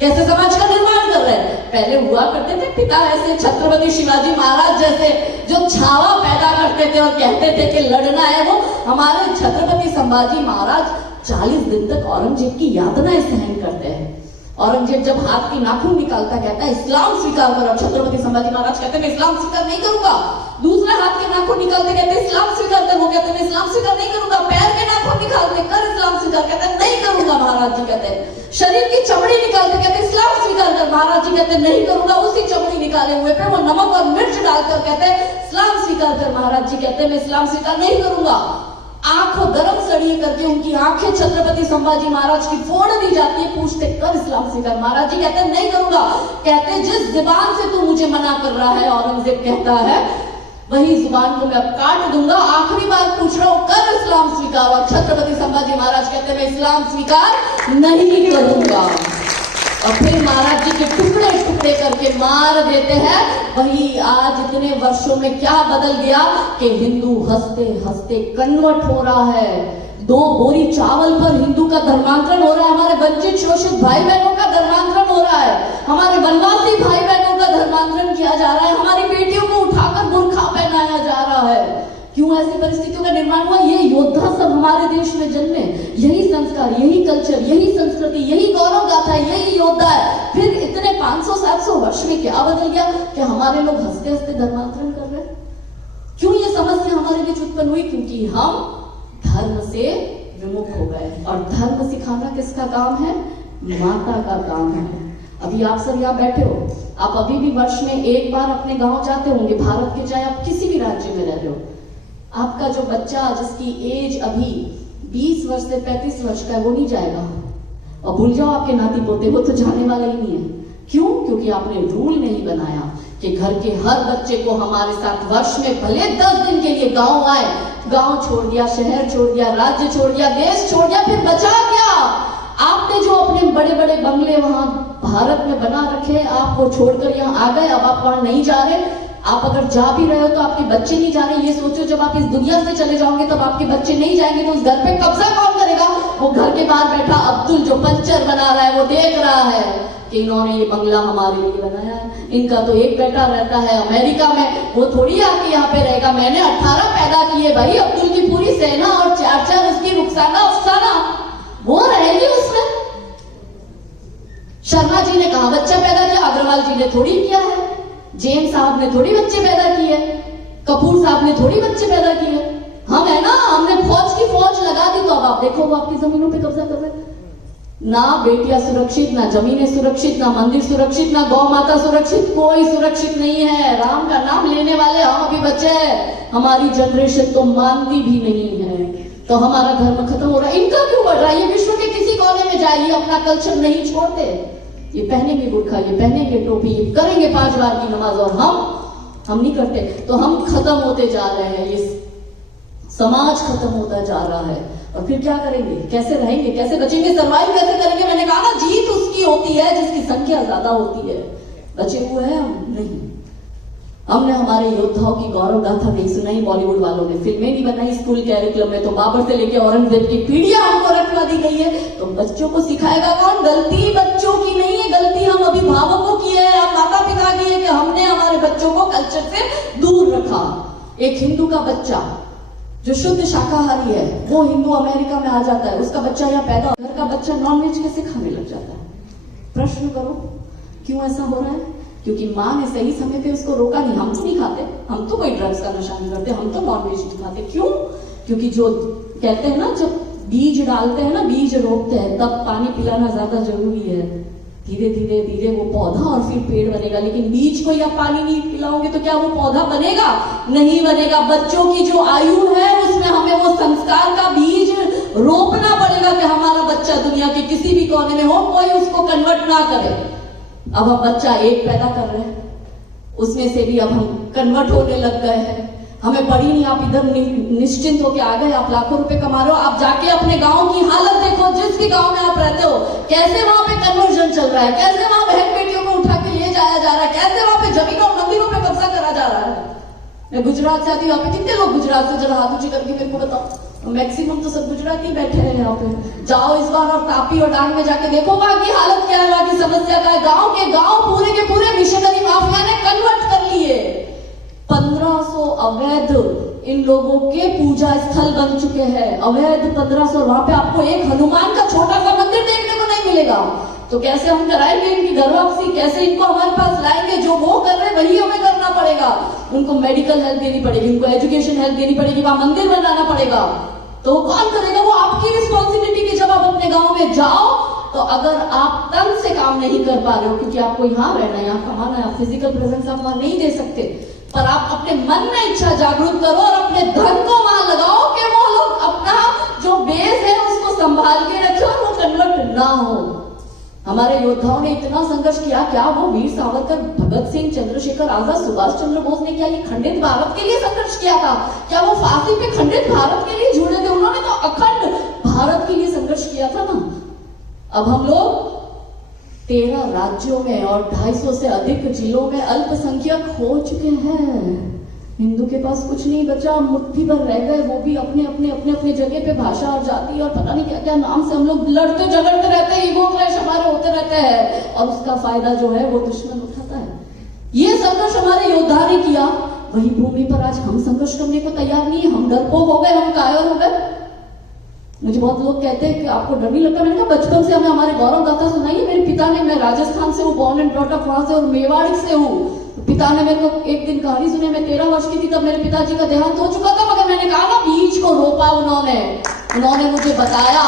कैसे समाज का निर्माण कर रहे हैं? पहले हुआ करते थे पिता ऐसे छत्रपति शिवाजी महाराज जैसे जो छावा पैदा करते थे और कहते थे कि लड़ना है। वो हमारे छत्रपति संभाजी महाराज 40 दिन तक औरंगजेब की यातनाएं सहन करते हैं। औरंगजेब जब हाथ की नाखून निकालता कहता है इस्लाम स्वीकार करो, छत्रपति संभाजी महाराज कहते हैं मैं इस्लाम स्वीकार नहीं करूंगा। दूसरा हाथ के नाखून निकालते कहते हैं इस्लाम स्वीकार कर, वो कहते हैं मैं इस्लाम स्वीकार नहीं करूंगा। पैर के नाखून निकालते कर इस्लाम स्वीकार, कहते हैं नहीं करूंगा। महाराज जी कहते हैं शरीर की चमड़ी निकालते कहते हैं इस्लाम स्वीकार कर, महाराज जी कहते हैं नहीं करूंगा। उसी चमड़ी निकाले हुए पे वो नमक और मिर्च डालकर कहते हैं इस्लाम स्वीकार कर, महाराज जी कहते हैं मैं इस्लाम स्वीकार नहीं करूंगा। आंखों गरम सड़िए करके उनकी आंखें छत्रपति संभाजी महाराज की फोड़ दी जाती है, पूछते कर इस्लाम स्वीकार, महाराज जी कहते हैं नहीं करूंगा। कहते हैं जिस जुबान से तू मुझे मना कर रहा है, औरंगजेब कहता है वही जुबान को मैं अब काट दूंगा, आखिरी बार पूछ रहा हूं कर इस्लाम स्वीकार। और छत्रपति संभाजी महाराज कहते हैं मैं इस्लाम स्वीकार नहीं करूंगा। और फिर महाराज जी के टुकड़े टुकड़े करके मार देते हैं। वही आज इतने वर्षों में क्या बदल गया कि हिंदू हंसते हंसते कन्वर्ट हो रहा है। 2 बोरी चावल पर हिंदू का धर्मांतरण हो रहा है, हमारे वंचित शोषित भाई बहनों का धर्मांतरण हो रहा है, हमारे वनवासी भाई बहनों का धर्मांतरण किया जा रहा है, हमारी बेटियों को उठाकर बुर्खा पहनाया जा रहा है। क्यों ऐसी परिस्थितियों का निर्माण हुआ? ये योद्धा सब हमारे देश में जन्मे, यही संस्कार, यही कल्चर, यही संस्कृति, यही गौरव गाथा है, यही योद्धा है। फिर इतने 500-700 वर्ष में क्या बदल गया कि हमारे लोग हंसते हंसते धर्मांतरण कर रहे हैं? क्यों ये समस्या हमारे बीच उत्पन्न हुई? क्योंकि हम धर्म से विमुख हो गए। और धर्म सिखाना किसका काम है? माता का काम है। अभी आप सब यहाँ बैठे हो, आप अभी भी वर्ष में एक बार अपने गांव जाते होंगे, भारत के चाहे आप किसी भी राज्य में रह रहे हो। आपका जो बच्चा जिसकी एज अभी 20 वर्ष से 35 वर्ष का है वो नहीं जाएगा। और भूल जाओ आपके नाती पोते, वो तो जाने वाले ही नहीं है। क्यों? क्योंकि आपने रूल नहीं बनाया कि घर के हर बच्चे को हमारे साथ वर्ष में भले 10 दिन के लिए गांव आए। गांव छोड़ दिया, शहर छोड़ दिया, राज्य छोड़ दिया, देश छोड़ दिया, फिर बचा क्या? आपने जो अपने बड़े बड़े बंगले वहां भारत में बना रखे, आप वो छोड़कर यहाँ आ गए, अब आप वहां नहीं जा रहे। आप अगर जा भी रहे हो तो आपके बच्चे नहीं जा रहे। ये सोचो जब आप इस दुनिया से चले जाओगे तब आपके बच्चे नहीं जाएंगे तो उस घर पे कब्जा कौन करेगा? वो घर के बाहर बैठा अब्दुल जो पंचर बना रहा है वो देख रहा है कि इन्होंने ये बंगला हमारे लिए बनाया है। इनका तो एक बेटा रहता है अमेरिका में, वो थोड़ी आके यहाँ पे रहेगा। मैंने 18 पैदा किए भाई, अब्दुल की पूरी सेना और 4 उसकी रुखसाना अफसाना, वो रहेगी उसमें। शर्मा जी ने कहा बच्चा पैदा किया, अग्रवाल जी ने थोड़ी किया है, जैन साहब ने थोड़ी बच्चे पैदा किए, कपूर साहब ने थोड़ी बच्चे पैदा किए। हम है ना, हमने फौज की फौज लगा दी तो अब आप देखो वो आपकी जमीनों पे कब्जा कर रहे। ना बेटियां सुरक्षित, ना जमीनें सुरक्षित, ना मंदिर सुरक्षित, ना गौ माता सुरक्षित, कोई सुरक्षित नहीं है। राम का नाम लेने वाले हम अभी बचे हैं, हमारी जनरेशन तो मानती भी नहीं है। तो हमारा धर्म खत्म हो रहा है। इनका क्यों बढ़ रहा है? ये विश्व के किसी कोने में जाइए, अपना कल्चर नहीं छोड़ते। ये पहनेंगे बुर्खा, ये पहनेंगे टोपी, ये करेंगे 5 बार की नमाज, और हम नहीं करते। तो हम खत्म होते जा रहे हैं, ये समाज खत्म होता जा रहा है। और फिर क्या करेंगे? कैसे रहेंगे? कैसे बचेंगे? सर्वाइव कैसे करेंगे? मैंने कहा ना, जीत उसकी होती है जिसकी संख्या ज्यादा होती है। बचे हुए हैं हम नहीं। हमने हमारे योद्धाओं की गौरव गाथा नहीं सुनाई, बॉलीवुड वालों ने फिल्में नहीं बनाई स्कूल कैरिकुलम में, तो बाबर से लेके औरंगजेब की पीढ़ियां हमको रखवा दी गई है। तो बच्चों को सिखाएगा कौन? गलती बच्चों की नहीं है, गलती हम अभिभावकों की है, हम माता पिता की है कि हमने हमारे बच्चों को कल्चर से दूर रखा। एक हिंदू का बच्चा जो शुद्ध शाकाहारी है, वो हिंदू अमेरिका में आ जाता है, उसका बच्चा यहाँ पैदा, घर का बच्चा नॉनवेज कैसे खाने लग जाता है? प्रश्न करो क्यों ऐसा हो रहा है? क्योंकि माँ ने सही समय पे उसको रोका नहीं। हम तो नहीं खाते, हम तो कोई ड्रग्स का नशा नहीं करते, हम तो नॉनवेज नहीं खाते। क्यों? क्योंकि जो कहते हैं ना, जब बीज डालते हैं ना, बीज रोपते हैं, तब पानी पिलाना ज्यादा जरूरी है। धीरे धीरे धीरे वो पौधा और फिर पेड़ बनेगा। लेकिन बीज को या पानी नहीं पिलाओगे तो क्या वो पौधा बनेगा? नहीं बनेगा। बच्चों की जो आयु है उसमें हमें वो संस्कार का बीज रोपना पड़ेगा कि हमारा बच्चा दुनिया के किसी भी कोने में हो, कोई उसको कन्वर्ट ना करे। अब हम बच्चा एक पैदा कर रहे हैं, उसमें से भी अब हम कन्वर्ट होने लग गए हैं। हमें पड़ी नहीं, आप इधर निश्चिंत होके आ गए, आप लाखों रुपए कमा रहे हो। आप जाके अपने गांव की हालत देखो, जिस भी गांव में आप रहते हो, कैसे वहां पे कन्वर्जन चल रहा है, कैसे वहां बहन बेटियों को उठा के ले जाया जा रहा है, कैसे वहां पे जमीनों और मंदिरों पे कब्जा करा जा रहा है। मैं गुजरात से आती हूँ, यहाँ पे कितने लोग गुजरात से, जरा हाथ ऊंचे करके मेरे को बताओ। मैक्सिमम तो सब गुजराती बैठे हैं यहाँ पे। जाओ इस बार और तापी और डांग में जाके देखो वहां की हालत क्या है, वहां की समस्या क्या है। गांव के गांव पूरे के पूरे मिशनरी माफिया ने कन्वर्ट कर लिए। 1500 अवैध इन लोगों के पूजा स्थल बन चुके हैं, अवैध 1500। वहां पे आपको एक हनुमान का छोटा सा मंदिर देखने को नहीं मिलेगा। तो कैसे हम कराएंगे इनकी घर वापसी, कैसे इनको हमारे पास लाएंगे? जो वो कर रहे हैं वही हमें करना पड़ेगा। उनको मेडिकल हेल्प देनी पड़ेगी, उनको एजुकेशन हेल्प देनी पड़ेगी, वहां मंदिर बनाना पड़ेगा। तो कौन करेगा? वो आपकी रिस्पॉन्सिबिलिटी की। जब आप अपने गांव में जाओ तो अगर आप तन से काम नहीं कर पा रहे हो, क्योंकि आपको यहाँ रहना है, यहाँ कमाना है, फिजिकल प्रेजेंस आप वहां नहीं दे सकते, पर आप अपने मन में इच्छा जागरूक करो और अपने धन को वहां लगाओ कि वो लोग अपना जो बेस है उसको संभाल के रखे और वो कन्वर्ट ना हो। हमारे योद्धाओं ने इतना संघर्ष किया। क्या वो वीर सावरकर, भगत सिंह, चंद्रशेखर आजाद, सुभाष चंद्र बोस ने क्या ये खंडित भारत के लिए संघर्ष किया था? क्या वो फांसी पे खंडित भारत के लिए झूले थे? उन्होंने तो अखंड भारत के लिए संघर्ष किया था ना। अब हम लोग 13 राज्यों में और 250 से अधिक जिलों में अल्पसंख्यक हो चुके हैं। हिंदू के पास कुछ नहीं बचा, मुट्ठी भर रह गए, वो भी अपने अपने जगह पे भाषा और जाति और पता नहीं क्या क्या नाम से हम लोग लड़ते झगड़ते रहते हैं, ईगो क्लैश हमारे होते रहते हैं और उसका फायदा जो है वो दुश्मन उठाता है। ये संघर्ष हमारे योद्धा ने किया, वही भूमि पर आज हम संघर्ष करने को तैयार नहीं है। हम डरपोक हो गए, हम कायर हो गए। मुझे बहुत लोग कहते हैं कि आपको डर नहीं लगता? मैंने कहा बचपन से हमें हमारे गौरव गाथा सुनाइए। मेरे पिता ने, मैं राजस्थान से हूँ, बॉर्न एंड ब्रॉट अप वहां से, और मेवाड़ से हूँ। पिता ने मेरे को एक दिन कहानी सुनी, मैं 13 वर्ष की थी तब मेरे पिताजी का देहांत हो चुका था, मगर मैंने कहा ना बीज को रोपा उन्होंने मुझे बताया।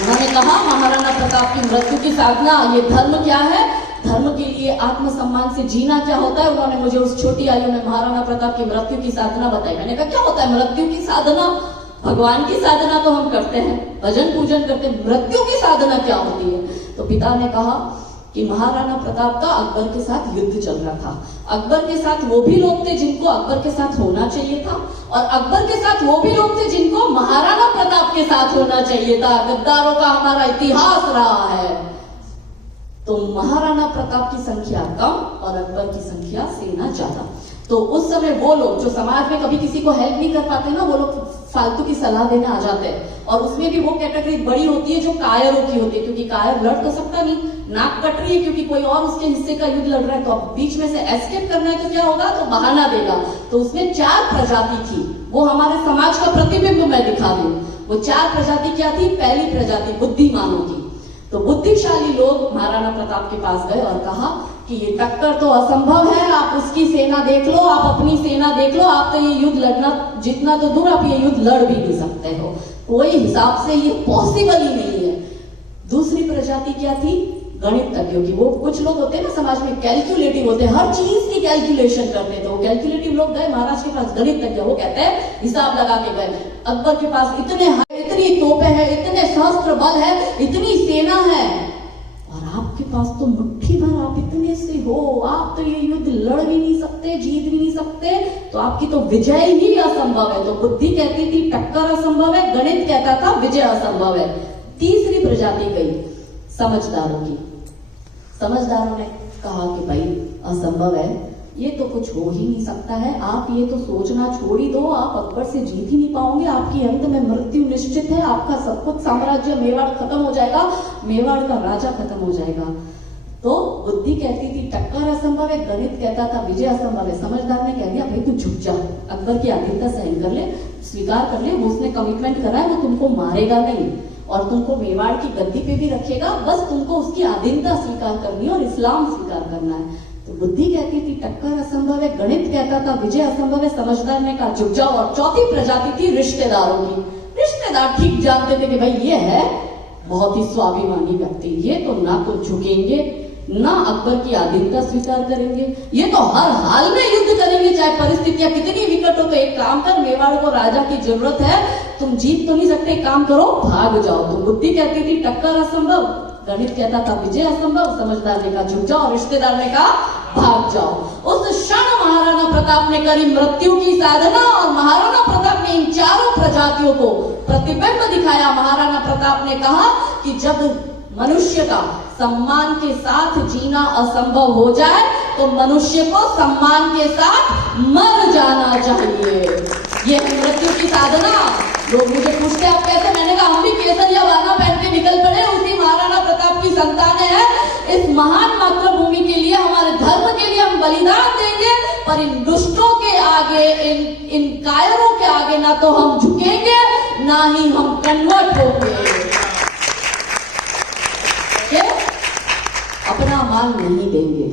उन्होंने कहा महाराणा प्रताप की मृत्यु की साधना, ये धर्म क्या है, धर्म के लिए आत्मसम्मान से जीना क्या होता है। उन्होंने मुझे उस छोटी आयु में महाराणा प्रताप की मृत्यु की साधना बताई। मैंने कहा क्या होता है मृत्यु की साधना? भगवान की साधना तो हम करते हैं, भजन पूजन करते हैं, मृत्यु की साधना क्या होती है? तो पिता ने कहा कि महाराणा प्रताप का अकबर के साथ युद्ध चल रहा था। अकबर के साथ वो भी लोग थे जिनको अकबर के साथ होना चाहिए था, और अकबर के साथ वो भी लोग थे जिनको महाराणा प्रताप के साथ होना चाहिए था। गद्दारों का हमारा इतिहास रहा है। तो महाराणा प्रताप की संख्या कम और अकबर की संख्या सेना ज्यादा। तो उस समय वो लोग जो समाज में कभी किसी को हेल्प नहीं कर पाते ना, वो लोग फालतू की सलाह देने आ जाते हैं। और उसमें भी वो कैटेगरी बड़ी होती है जो कायरों की होती है, क्योंकि कायर लड़ तो सकता नहीं, नाक कट रही है क्योंकि कोई और उसके हिस्से का युद्ध लड़ रहा है, तो अब बीच में से एस्केप करना है तो क्या होगा, तो बहाना देगा। तो उसमें 4 प्रजाति थी, वो हमारे समाज का प्रतिबिंब मैं दिखा दूं। वो 4 प्रजाति क्या थी? पहली प्रजाति बुद्धिमानों की। तो बुद्धिशाली लोग महाराणा प्रताप के पास गए और कहा कि ये टक्कर तो असंभव है, आप उसकी सेना देख लो, आप अपनी सेना देख लो, आप तो ये युद्ध लड़ना जितना तो दूर, आप ये युद्ध लड़ भी नहीं सकते हो, कोई हिसाब से ये पॉसिबल ही नहीं है। दूसरी प्रजाति क्या थी? गणितज्ञों की। वो कुछ लोग होते हैं ना समाज में कैलकुलेटिव होते हैं, हर चीज की कैलकुलेशन करते थे। वो कैलकुलेटिव लोग गए महाराज के पास, गणितज्ञ, वो कहते हैं हिसाब लगा के गए। अकबर के पास इतनी तोपें हैं, इतने सहस्त्र बल है, इतनी सेना है, और आपके पास तो मुट्ठी भर, आप इतने से हो, आप तो ये युद्ध लड़ भी नहीं सकते, जीत भी नहीं सकते, तो आपकी तो विजय ही असंभव है। तो बुद्धि कहती थी टक्कर असंभव है, गणित कहता था विजय असंभव है। तीसरी प्रजाति गई समझदारों की। समझदारों ने कहा कि भाई असंभव है, ये तो कुछ हो ही नहीं सकता है, आप ये तो सोचना छोड़ ही दो, आप अकबर से जीत ही नहीं पाओगे, आपकी अंत में मृत्यु निश्चित है, आपका सब कुछ साम्राज्य मेवाड़ खत्म हो जाएगा, मेवाड़ का राजा खत्म हो जाएगा। तो बुद्धि कहती थी टक्कर असंभव है, गणित कहता था विजय असंभव है। समझदार ने कह दिया भाई तू झुक जा, अकबर की अधीनता सहन कर ले, स्वीकार कर ले, वो उसने कमिटमेंट करा है, वो तुमको मारेगा नहीं और तुमको मेवाड़ की गद्दी पे भी रखेगा, बस तुमको उसकी अधीनता स्वीकार करनी है और इस्लाम स्वीकार करना है। तो बुद्धि कहती थी टक्कर असंभव है, गणित कहता था विजय असंभव है, समझदार ने कहा झुक जाओ। और चौथी प्रजाति थी रिश्तेदारों की। रिश्तेदार ठीक जानते थे कि भाई ये है बहुत ही स्वाभिमानी व्यक्ति, ये तो ना तो झुकेंगे ना अकबर की अधीनता स्वीकार करेंगे, ये तो हर हाल में युद्ध करेंगे चाहे परिस्थितियां कितनी विकट हो। तो एक काम कर, मेवाड़ को राजा की जरूरत है, तुम जीत तो नहीं सकते, काम करो भाग जाओ। तो बुद्धि कहती थी टक्कर असंभव, गणित कहता था विजय असंभव, समझदार ने कहा झुक जाओ, रिश्तेदार ने कहा भाग जाओ। उस क्षण महाराणा प्रताप ने करी मृत्यु की साधना और महाराणा प्रताप ने इन 4 प्रजातियों को प्रतिबिंब दिखाया। महाराणा प्रताप ने कहा कि जब मनुष्य का सम्मान के साथ जीना असंभव हो जाए तो मनुष्य को सम्मान के साथ मर जाना चाहिए। ये है मृत्यु की साधना। लोग मुझे पूछते आप कैसे, मैंने कहा हम भी केसरिया बाना पहन के निकल पड़े, उसी महाराणा प्रताप की संतान है। इस महान मातृभूमि के लिए, हमारे धर्म के लिए हम बलिदान देंगे, पर इन दुष्टों के आगे, इन कायरों के आगे ना तो हम झुकेंगे ना ही हम कन्वर्ट होंगे। मान नहीं देंगे,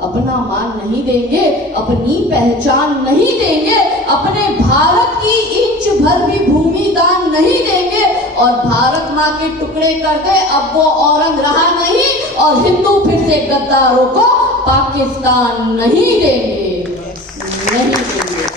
अपना मान नहीं देंगे, अपनी पहचान नहीं देंगे, अपने भारत की इंच भर भी भूमि दान नहीं देंगे और भारत माँ के टुकड़े कर दे, अब वो औरंग रहा नहीं और हिंदू फिर से गद्दारों को पाकिस्तान नहीं देंगे, नहीं देंगे।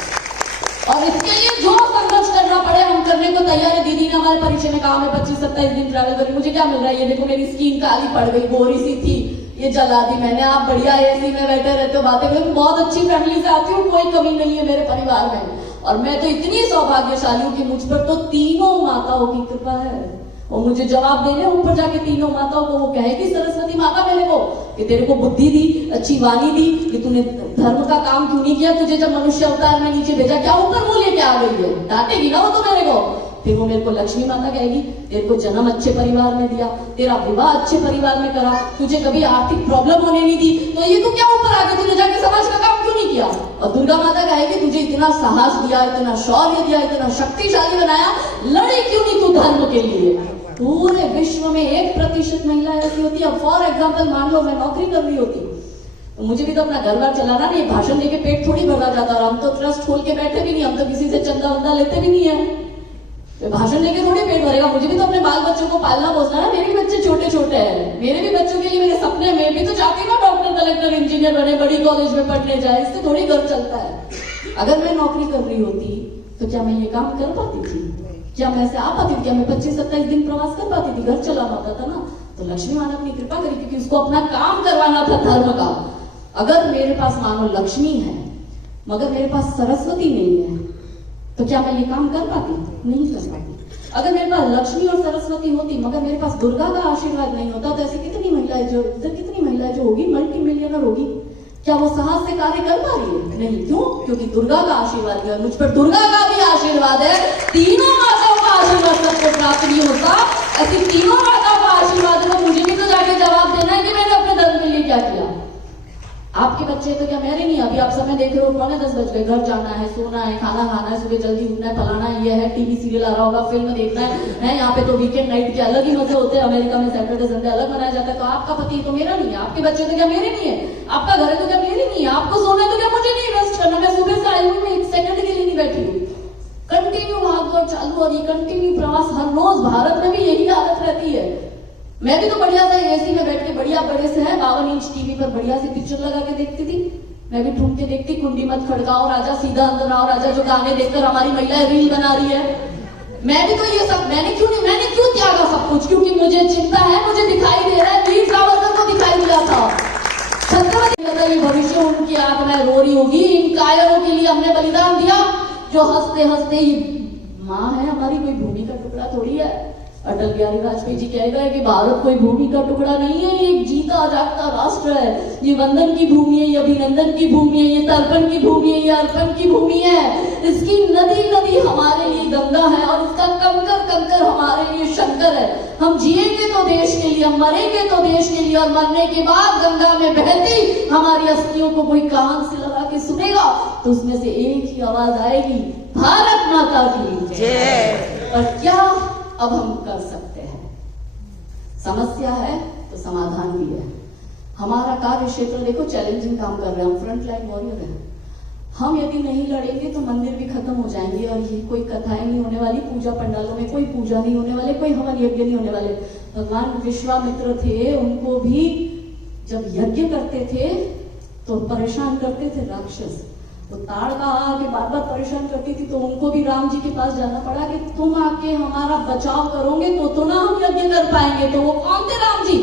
और इसके लिए जो संघर्ष करना पड़े हम करने को तैयार है। दीदी ने हमारे परिचय में कहा मैं 25-27 दिन ट्रैवल करी, मुझे क्या मिल रहा है? ये देखो मेरी स्किन काली पड़ गई, गोरी सी थी, ये जला दी मैंने। आप बढ़िया एसी में बैठे रहते हो, बातें करते हो, बहुत अच्छी फैमिली से आती हूँ, कोई कमी नहीं है मेरे परिवार में। और मैं तो इतनी सौभाग्यशाली हूँ कि मुझ पर तो तीनों माताओं की कृपा है। और मुझे जवाब देने ऊपर जाके तीनों माताओं को वो कहेगी सरस्वती माता मेरे को कि तेरे को बुद्धि दी, अच्छी वाणी दी कि तूने धर्म का काम क्यों नहीं किया, तुझे जब मनुष्य अवतार में नीचे भेजा क्या ऊपर मुंह लेके आ गई है? डांटेगी ना वो तो मेरे को। फिर वो मेरे को लक्ष्मी माता कहेगी तेरे को जन्म अच्छे परिवार में दिया, तेरा विवाह अच्छे परिवार में करा, तुझे कभी आर्थिक प्रॉब्लम होने नहीं दी, तो ये तो क्या ऊपर आ गया, तूने जाके समाज का काम क्यों नहीं किया? और दुर्गा माता कहेगी तुझे इतना साहस दिया, इतना शौर्य दिया, इतना शक्तिशाली बनाया, लड़ी क्यों नहीं तू धर्म के लिए? पूरे विश्व में 1% महिला ऐसी होती है। फॉर एग्जाम्पल मान लो मैं नौकरी कर रही होती तो मुझे भी तो अपना घर बार चलाना नहीं, भाषण देके पेट थोड़ी भरा जाता। और हम तो ट्रस्ट खोल के बैठे भी नहीं, हम तो किसी से चंदा वंदा लेते भी नहीं है, तो भाषण देके थोड़ी पेट भरेगा। मुझे भी तो अपने बाल बच्चों को पालना पोसना ना, मेरे भी बच्चे छोटे छोटे हैं, मेरे भी बच्चों के लिए मेरे सपने में भी तो चाहती ना डॉक्टर कलेक्टर इंजीनियर बने, बड़ी कॉलेज में पढ़ने जाए, इससे थोड़ी घर चलता है। अगर मैं नौकरी कर रही होती तो क्या मैं ये काम कर पाती थी? क्या मैं ऐसे आ पाती थी? क्या मैं 25-27 दिन प्रवास कर पाती थी? घर चला पाता था ना? तो लक्ष्मी माँ ने अपनी कृपा करी क्योंकि उसको अपना काम करवाना था धर्म का। अगर मेरे पास मानो लक्ष्मी है मगर मेरे पास सरस्वती नहीं है तो क्या मैं ये काम कर पाती? नहीं कर पाती। अगर मेरे पास लक्ष्मी और सरस्वती होती मगर मेरे पास दुर्गा का आशीर्वाद नहीं होता तो ऐसी कितनी महिलाएं जो होगी मल्टी मिलियनर होगी, क्या वो साहस से कार्य कर पा रही है? नहीं। क्यों? क्योंकि दुर्गा का आशीर्वाद है, मुझ पर दुर्गा का भी आशीर्वाद है। तीनों माताओं का आशीर्वाद सबको प्राप्त नहीं होता, ऐसी तीनों माताओं का आशीर्वाद है तो मुझे भी तो जाके जवाब देना है कि मैंने अपने धर्म के लिए क्या किया। आपके बच्चे तो क्या मेरे नहीं? अभी आप समय देख रहे हो, 9:45 बज गए, घर जाना है, सोना है, खाना खाना है, सुबह जल्दी उठना है, फलाना ये है, टीवी सीरियल आ रहा होगा, फिल्म देखना है। यहाँ पे तो वीकेंड नाइट के अलग ही मजे होते हैं, अमेरिका में सैटरडे संडे अलग मनाया जाता है। तो आपका पति तो मेरा नहीं है, आपके बच्चे तो क्या मेरे नहीं है, आपका घर है तो क्या मेरे नहीं है, आपको सोना है तो क्या मुझे नहीं इन्वेस्ट करना? मैं सुबह से आई हूँ, मैं 1 सेकंड के लिए नहीं बैठी हूँ, कंटिन्यू भागदौड़ चालू और ये कंटिन्यू प्रवास हर रोज। भारत में भी यही हालत रहती है। मैं भी तो बढ़िया सा एसी में बैठ के बढ़िया बड़े से है 52 इंच टीवी पर बढ़िया सी पिक्चर लगा के देखती थी। मैं भी ढूंढ के देखती, कुंडी मत खड़काओ राजा, सीधा अंदर आओ राजा, जो गाने देखकर हमारी महिलाएं रील बना रही है। मैं भी तो ये सब मैंने क्यों त्यागा सब कुछ? क्योंकि मुझे चिंता है, मुझे दिखाई दे रहा है, वीर सावरकर को दिखाई दिया था, छत्रपति ये भविष्य उनकी आत्मा रो रही होगी। इन कायरों के लिए हमने बलिदान दिया जो हंसते हंसते ही माँ है हमारी, कोई भूमि का टुकड़ा थोड़ी है। अटल बिहारी वाजपेयी जी कह गए कि भारत कोई भूमि का टुकड़ा नहीं है, ये एक जीता जागता राष्ट्र है, ये वंदन की भूमि है, ये अभिनंदन की भूमि है, ये तर्पण की भूमि है, ये अर्पण की भूमि है। इसकी नदी नदी हमारे लिए गंगा है और इसका कंकर कंकर हमारे लिए शंकर है। हम जिएंगे तो देश के लिए, हम मरेंगे तो देश के लिए, और मरने के बाद गंगा में बहती हमारी अस्थियों को कोई कान से लगा के सुनेगा तो उसमें से एक ही आवाज आएगी, भारत माता की जय। और क्या अब हम कर सकते हैं? समस्या है तो समाधान भी है। हमारा कार्य क्षेत्र देखो, चैलेंजिंग काम कर रहे हैं हम, फ्रंट लाइन वॉरियर है। हम यदि नहीं लड़ेंगे तो मंदिर भी खत्म हो जाएंगे और ये कोई कथाएं नहीं होने वाली, पूजा पंडालों में कोई पूजा नहीं होने वाले, कोई हवन यज्ञ नहीं होने वाले। भगवान विश्वामित्र थे, उनको भी जब यज्ञ करते थे तो परेशान करते थे राक्षस, तो ताड़का आके बार बार परेशान करती थी, तो उनको भी राम जी के पास जाना पड़ा कि तुम आके हमारा बचाव करोगे तो ना हम यज्ञ कर पाएंगे। तो वो कौन थे? Ram ji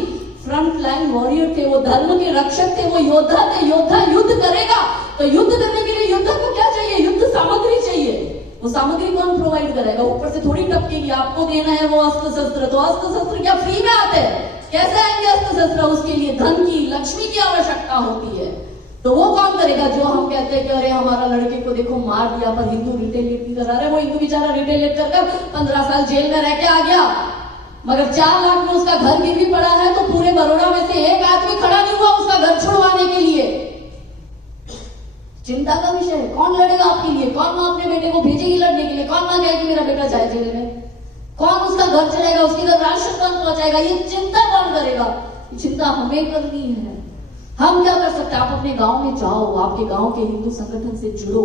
front line warrior थे, वो धर्म के रक्षक थे, वो योद्धा थे। योद्धा युद्ध करेगा तो युद्ध करने के लिए योद्धा को क्या चाहिए? युद्ध सामग्री चाहिए। वो सामग्री कौन प्रोवाइड करेगा? ऊपर से थोड़ी टपकेगी, आपको देना है वो अस्त्र शस्त्र। तो अस्त्र शस्त्र क्या फ्री में आते हैं? कैसे आएंगे अस्त्र शस्त्र? उसके लिए धन की, लक्ष्मी की आवश्यकता होती है। तो वो कौन करेगा? जो हम कहते हैं कि अरे हमारा लड़के को देखो मार दिया, पर हिंदू रिटेलिएट नहीं करा रहे। वो हिंदू बेचारा रिटेलिएट कर 15 साल जेल में रह के आ गया, मगर 4 लाख में उसका घर गिरवी पड़ा है, तो पूरे बड़ौदा में से एक आदमी खड़ा नहीं हुआ उसका घर छुड़वाने के लिए। चिंता का विषय है। कौन लड़ेगा आपके लिए? कौन मां अपने बेटे को भेजेगी लड़ने के लिए? कौन मां कहेगी मेरा बेटा जाए जेल में? कौन उसका घर चलेगा? उसके घर राशन कौन पहुंचाएगा? ये चिंता कौन करेगा? चिंता हमें करनी है। हम क्या कर सकते हैं? आप अपने गांव में जाओ, आपके गांव के हिंदू संगठन से जुड़ो,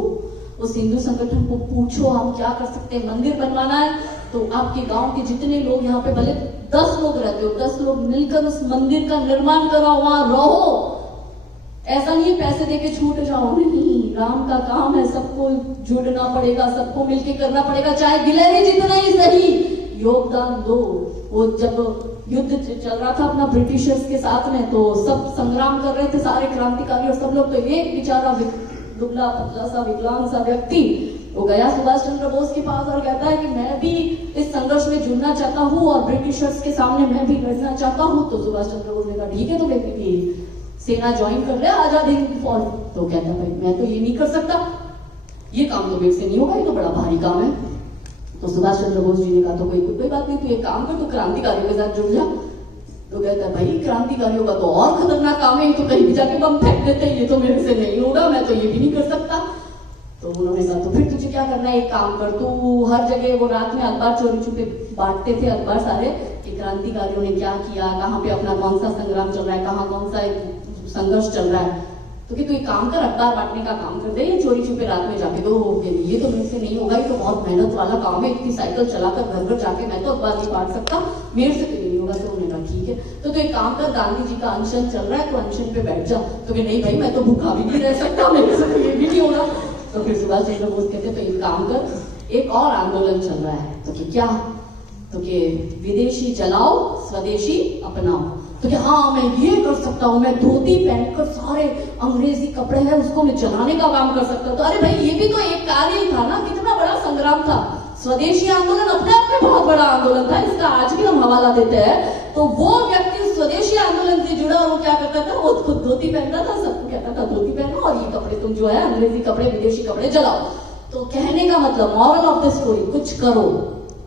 उस हिंदू संगठन को पूछो हम क्या कर सकते हैं। मंदिर बनवाना है तो आपके गांव के जितने लोग यहाँ पे, भले 10 लोग रहते हो, 10 लोग मिलकर उस मंदिर का निर्माण कराओ, वहां रहो। ऐसा नहीं है पैसे देके छूट जाओ, नहीं, राम का काम है, सबको जुड़ना पड़ेगा, सबको मिलके करना पड़ेगा, चाहे गिलहरी जितना ही सही योगदान दो। वो जब युद्ध चल रहा था अपना ब्रिटिशर्स के साथ में, तो सब संग्राम कर रहे थे, सारे क्रांतिकारी और सब लोग, तो एक बेचारा दुबला पतला सा विकलांग सा व्यक्ति वो गया सुभाष चंद्र बोस के पास और कहता है कि मैं भी इस संघर्ष में जुड़ना चाहता हूँ और ब्रिटिशर्स के सामने मैं भी लड़ना चाहता हूँ। तो सुभाष चंद्र बोस ने कहा ठीक है, तो व्यक्ति सेना ज्वाइन कर ले, आजाद हिंद फौज। तो कहता भाई मैं तो ये नहीं कर सकता, ये काम तो मेरे से नहीं होगा, ये तो बड़ा भारी काम है। तो सुभाष चंद्र बोस जी ने कहा तो कोई बात नहीं, तू एक काम कर, तू क्रांतिकारियों के साथ जुड़ जा। तो कहता है भाई क्रांतिकारियों का तो और खतरनाक काम है, ये तो कहीं भी जाके बम फेंक देते हैं, ये तो मेरे से नहीं होगा, मैं तो ये भी नहीं कर सकता। तो उन्होंने कहा तो फिर तुझे क्या करना है, एक काम कर, तू हर जगह, वो रात में अखबार चोरी छुपे बांटते थे अखबार सारे कि क्रांतिकारियों ने क्या किया, कहाँ पे अपना कौन सा संग्राम चल रहा है, कहाँ कौन सा संघर्ष चल रहा है। तो कि तू एक काम कर, अखबार बांटने का काम कर दे, ये चोरी छुपे रात में जाके। तो ये तो मेरे से नहीं होगा, ये तो बहुत मेहनत वाला काम है, इतनी साइकिल चलाकर घर घर जाके मैं तो अखबार नहीं बांट सकता, मेरे से तो नहीं होगा। तो उन्होंने कहा ठीक है, तो तू एक काम कर, गांधी जी का अनशन चल रहा है, तो अनशन पे बैठ जा। तो कि नहीं भाई मैं तो भूखा भी नहीं रह सकता, मेरे से तो ये भी नहीं होगा। तो फिर सुभाष चंद्र बोस कहते तो एक काम कर, एक और आंदोलन चल रहा है। तो कि क्या? तो कि विदेशी जलाओ स्वदेशी अपनाओ। तो क्या हाँ मैं ये कर सकता हूँ, मैं धोती पहनकर सारे अंग्रेजी कपड़े हैं उसको मैं जलाने का काम कर सकता हूँ। तो अरे भाई ये भी तो एक कार्य ही था ना, कितना बड़ा संग्राम था। स्वदेशी आंदोलन अपने आप में बहुत बड़ा आंदोलन था, इसका आज भी हम हवाला देते हैं। तो वो व्यक्ति स्वदेशी आंदोलन से जुड़ा और वो क्या करता था, वो खुद धोती पहनता था, सबको कहता था धोती पहनो और ये कपड़े तुम जो है अंग्रेजी कपड़े विदेशी कपड़े जलाओ। तो कहने का मतलब मॉरल ऑफ द स्टोरी, कुछ करो,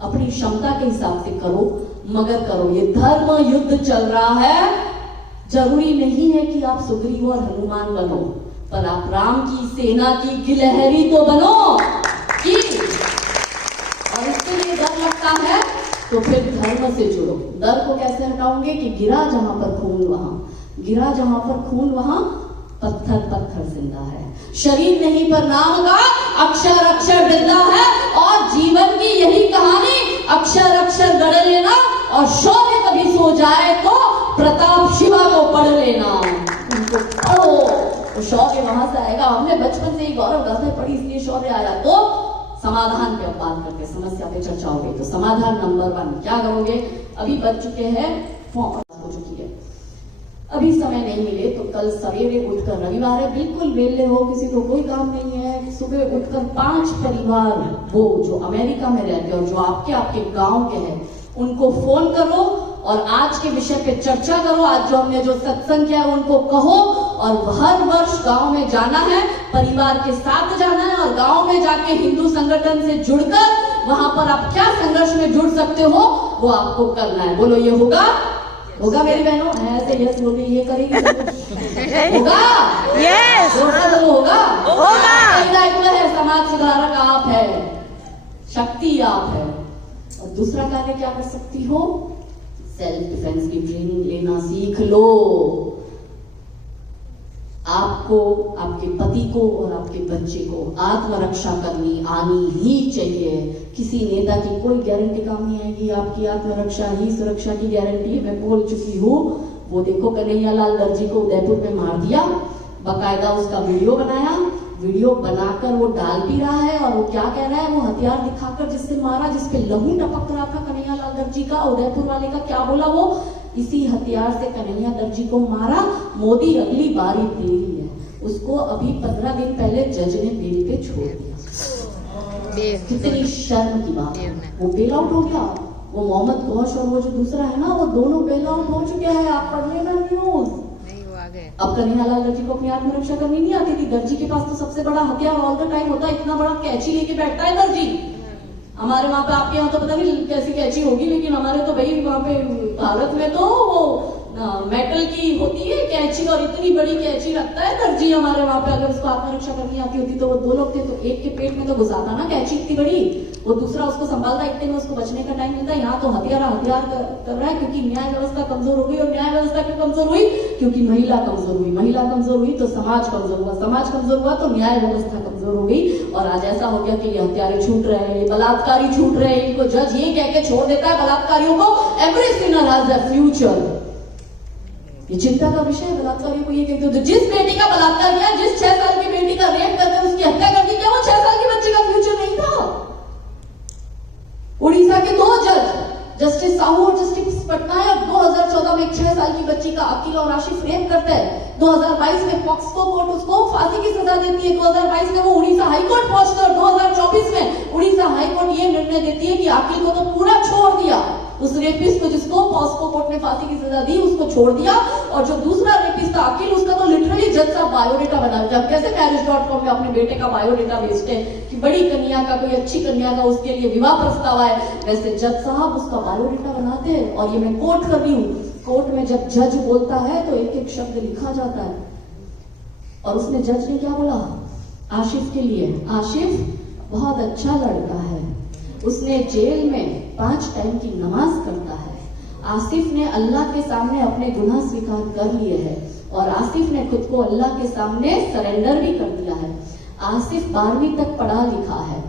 अपनी क्षमता के हिसाब से करो, मगर करो। ये धर्म युद्ध चल रहा है, जरूरी नहीं है कि आप सुग्रीव और हनुमान बनो, पर आप राम की सेना की गिलहरी तो बनो कि, और इसके लिए डर लगता है तो फिर धर्म से जुड़ो। डर को कैसे हटाओगे कि गिरा जहां पर खून वहां, गिरा जहां पर खून वहां पत्थर पत्थर जिंदा है, शरीर नहीं पर नाम का अक्षर अक्षर जिंदा है। और जीवन की यही कहानी, अक्षर अक्षर गढ़ लेना और शौर्य कभी सो जाए तो प्रताप शिवा को पढ़ लेना, उनको पढ़ो तो शौर्य वहां से आएगा। हमने बचपन से ही गौरव गाथा पढ़ी इसलिए शौर्य आया। तो समाधान पे अब बात करते, समस्या पे चर्चा हो गई। तो समाधान नंबर 1 क्या करोगे? अभी बच चुके हैं, हो चुकी है, अभी समय नहीं मिले तो कल सवेरे उठकर, रविवार है, बिल्कुल वेले हो, किसी को कोई काम नहीं है, सुबह उठकर 5 परिवार वो जो अमेरिका में रहते हैं और जो आपके गांव के हैं उनको फोन करो और आज के विषय पे चर्चा करो। आज जो हमने जो सत्संग किया है उनको कहो और हर वर्ष गांव में जाना है, परिवार के साथ जाना है और गांव में जाके हिंदू संगठन से जुड़कर वहां पर आप क्या संघर्ष में जुड़ सकते हो वो आपको करना है। बोलो ये होगा? होगा मेरी बहनों? ऐसे यस बोलिए, ये करेगी होगा? यस होगा, होगा। है समाज सुधारक आप है, शक्ति आप है। और दूसरा कार्य क्या कर सकती हो? सेल्फ डिफेंस की ट्रेनिंग लेना सीख लो। आपको, आपके पति को और आपके बच्चे को आत्मरक्षा करनी आनी ही चाहिए। किसी नेता की कोई गारंटी काम नहीं आएगी, आपकी आत्मरक्षा ही सुरक्षा की गारंटी है। मैं बोल चुकी हूँ, वो देखो कन्हैयालाल दर्जी को उदयपुर में मार दिया, बकायदा उसका वीडियो बनाया, वीडियो बनाकर वो डाल भी रहा है और वो क्या कह रहा है, वो हथियार दिखाकर जिससे मारा, जिसपे लहू टपक रहा था कन्हैयालाल दर्जी का, उदयपुर वाले का, क्या बोला वो, इसी हथियार से कन्हैया दर्जी को मारा, मोदी अगली बारी तेरी है। उसको अभी 15 दिन पहले जज ने बेल पे छोड़ दिया। कितनी शर्म की बात है। वो बेल आउट हो गया, वो मोहम्मद घोष और वो जो दूसरा है ना, वो दोनों बेल आउट हो चुके हैं। आप पढ़ लेना न्यूज। अब कन्हैयालाल दर्जी को अपनी आत्मरक्षा करनी नहीं आती थी। दर्जी के पास तो सबसे बड़ा हथियार ऑल द टाइम होता है, इतना बड़ा कैची लेके बैठता है दर्जी। हमारे वहां पे, आपके यहाँ तो पता नहीं कैसी कैची होगी, लेकिन हमारे तो भाई वहां पे भारत में तो वो मेटल की होती है कैंची, और इतनी बड़ी कैंची रखता है दर्जी हमारे वहां पे। अगर उसको आत्मरक्षा करनी आती होती तो वो 2 लोग थे, तो एक के पेट में तो घुसाता ना कैंची इतनी बड़ी, वो दूसरा उसको संभालता, इतने में उसको बचने का टाइम मिलता है। यहाँ तो हथियार कर रहा है, क्योंकि न्याय व्यवस्था कमजोर हो गई। और न्याय व्यवस्था क्यों कमजोर हुई? क्योंकि महिला कमजोर हुई। महिला कमजोर हुई तो समाज कमजोर हुआ, समाज कमजोर हुआ तो न्याय व्यवस्था कमजोर हो गई। और आज ऐसा हो गया कि ये हत्यारे छूट रहे हैं, ये बलात्कारी छूट रहे हैं, इनको जज ये कह के छोड़ देता है बलात्कारियों को, every Sinner has a future. ये चिंता का विषय है। बलात्कारियों को ये कहते हो, जिस बेटी का बलात्कार किया, जिस 6 साल की बेटी का रेप करके उसकी हत्या कर दी, क्या वो 6 साल की बच्ची का फ्यूचर नहीं था? उड़ीसा के 2 जज, जस्टिस साहू और जस्टिस पटनायक, 2014 में एक 6 साल की बच्ची का अकील और आशिफ रेप करते हैं। 2022 में पॉक्सो कोर्ट उसको फांसी की सजा देती है। 2022 में वो उड़ीसा हाईकोर्ट पहुंचते और 2024 में उड़ीसा हाईकोर्ट ये निर्णय देती है कि अकील को तो पूरा छोड़ दिया, उस रेपिस्ट को जिसको पॉक्सो कोर्ट ने फांसी की सजा दी उसको छोड़ दिया, और जो दूसरा रेपिस्ट था अकील, उसका तो लिटरली जज साहब बायोडेटा बना दिया। जैसे marriage.com में अपने बेटे का बायोडेटा भेजते हैं कि बड़ी कन्या का, कोई अच्छी कन्या का उसके लिए विवाह प्रस्ताव आए, वैसे जज साहब उसका बायोडेटा बनाते हैं। और ये मैं कोट कर रही हूँ, कोर्ट में जब जज बोलता है तो एक एक शब्द लिखा जाता है। और उसने, जज ने क्या बोला आशिफ के लिए? आशिफ बहुत अच्छा लड़का है, उसने जेल में 5 टाइम की नमाज करता है। आसिफ ने अल्लाह के सामने अपने गुनाह स्वीकार कर लिए हैं, और आसिफ ने खुद को अल्लाह के सामने सरेंडर भी कर दिया है। आसिफ 12वीं तक पढ़ा लिखा है।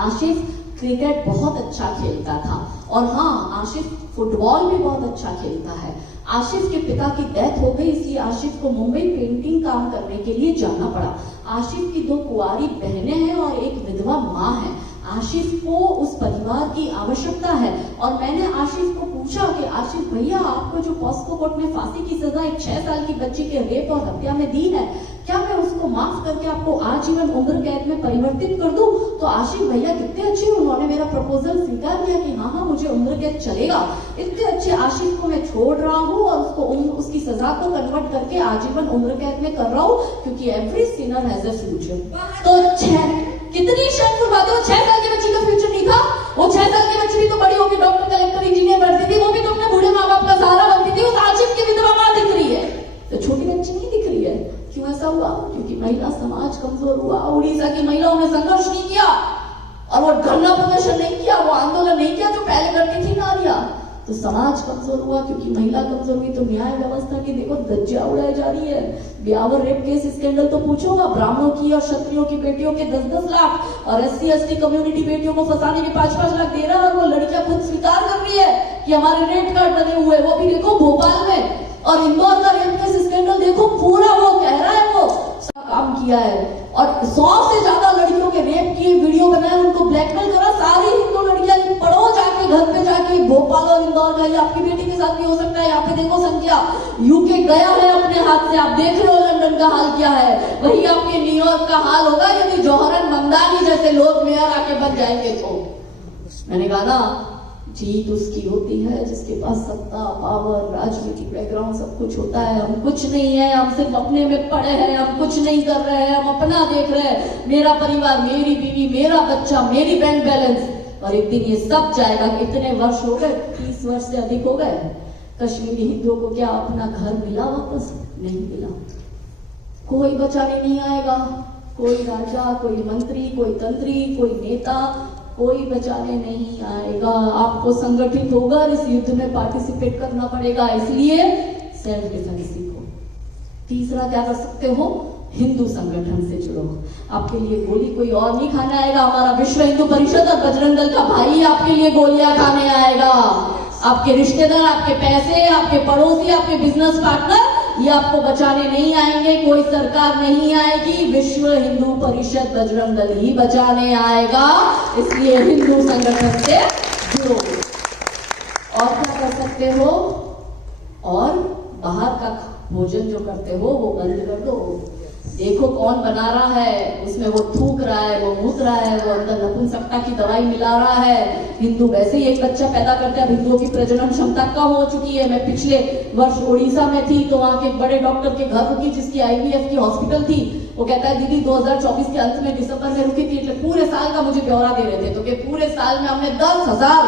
आसिफ क्रिकेट बहुत अच्छा खेलता था, और हाँ, आसिफ फुटबॉल भी बहुत अच्छा खेलता है। आसिफ के पिता की डेथ हो गई, इसलिए आसिफ को मुंबई पेंटिंग काम करने के लिए जाना पड़ा। आसिफ की 2 कुंवारी बहनें हैं और एक विधवा माँ है। आशिफ को उस परिवार की आवश्यकता है। और मैंने आशिफ को पूछा कि आशिफ भैया, आपको जो पॉस्को कोर्ट ने फांसी की सजा एक 6 साल की बच्ची के रेप और हत्या में दी है, क्या मैं उसको माफ करके आपको आजीवन उम्र कैद में परिवर्तित कर दूं? तो आशिफ भैया कितने अच्छे, उन्होंने मेरा प्रपोजल स्वीकार किया कि हाँ मुझे उम्र कैद चलेगा। इतने अच्छे आशिफ को मैं छोड़ रहा हूँ और उसको उसकी सजा को कन्वर्ट करके आजीवन उम्र कैद में कर रहा हूँ, क्योंकि every Sinner has a future. तो कितनी शर्मफुल बात है, वो 6 साल की बच्ची का फ्यूचर नहीं था? वो 6 साल की बच्ची भी तो बड़ी होगी, डॉक्टर, कलेक्टर, इंजीनियर बनती थी, वो भी तो अपने बूढ़े माँ बाप का सहारा बनती थी। उस आशिफ की विधवा माँ दिख रही है, तो छोटी बच्ची नहीं दिख रही है। क्यों ऐसा हुआ? क्योंकि महिला समाज कमजोर हुआ। उड़ीसा की महिलाओं ने संघर्ष नहीं किया, और वो धरना प्रदर्शन नहीं किया, वो आंदोलन नहीं किया जो पहले करती थी नारियां। तो समाज कमजोर हुआ, क्योंकि महिला कमजोर हुई तो न्याय व्यवस्था की देखो धज्जियां उड़ाई जा रही है। ब्यावर रेप केस स्कैंडल तो पूछोगा, ब्राह्मणों की और क्षत्रियों की बेटियों के 10-10 लाख, और SC/ST कम्युनिटी बेटियों को फंसाने के 5-5 लाख दे रहा है, और वो लड़कियां खुद स्वीकार कर रही है कि हमारे रेट कार्ड बने हुए, वो भी देखो भोपाल में। और इंदौर का रेप केस स्कैंडल देखो, पूरा वो कह रहा है वो काम किया है, और 100 से ज्यादा लड़कियों के रेप किए, वीडियो बनाए, उनको ब्लैकमेल करा। सारी हिंदू लड़कियां पढ़ो जाके, घर पे जाके, भोपाल और इंदौर का, ये आपकी बेटी के साथ भी हो सकता है। यहाँ पे देखो संख्या, यूके गया है अपने हाथ से, आप देख रहे हो लंदन का हाल क्या है, वही आपके न्यूयॉर्क का हाल होगा यदि जौहरन मंदानी जैसे लोग मेयर आके बन जाएंगे तो। मैंने कहा ना, जीत उसकी होती है जिसके पास सत्ता, पावर, राजनीतिक बैकग्राउंड सब कुछ होता है। हम कुछ नहीं है, हम सिर्फ अपने में पड़े हैं, हम कुछ नहीं कर रहे हैं, हम अपना देख रहे हैं, मेरा परिवार, मेरी बीवी, मेरा बच्चा, मेरी बैंक बैलेंस। और एक दिन ये सब जाएगा। कितने वर्ष हो गए? 30 वर्ष से अधिक हो गए। कश्मीरी हिंदुओं को क्या अपना घर मिला वापस? नहीं मिला। कोई बचाने नहीं आएगा, कोई राजा, कोई मंत्री, कोई तंत्री, कोई नेता, कोई बचाने नहीं आएगा। आपको संगठित होकर इस युद्ध में पार्टिसिपेट करना पड़ेगा, इसलिए सेल्फ डिफेंस सीखो। तीसरा क्या कर सकते हो? हिंदू संगठन से जुड़ो। आपके लिए गोली कोई और नहीं खाने आएगा, हमारा विश्व हिंदू परिषद और बजरंग दल का भाई आपके लिए गोलियां खाने आएगा। आपके रिश्तेदार, आपके पैसे, आपके पड़ोसी, आपके बिजनेस पार्टनर, ये आपको बचाने नहीं आएंगे। कोई सरकार नहीं आएगी, विश्व हिंदू परिषद बजरंग दल ही बचाने आएगा। इसलिए हिंदू संगठन से जुड़ो। और क्या कर सकते हो? और बाहर का भोजन जो करते हो वो बंद कर दो। देखो कौन बना रहा है, उसमें वो थूक रहा है, वो मूत रहा है, वो अंदर नपुंसकता की दवाई मिला रहा है। हिंदू वैसे ही एक बच्चा पैदा करते हैं, हिंदुओं की प्रजनन क्षमता कम हो चुकी है। मैं पिछले वर्ष उड़ीसा में थी, तो वहां के एक बड़े डॉक्टर के घर रुकी जिसकी IVF की हॉस्पिटल थी। वो कहता है दीदी 2024 के अंत में दिसंबर में रुकी थी, पूरे साल का मुझे ब्यौरा दे रहे थे, तो पूरे साल में हमने 10,000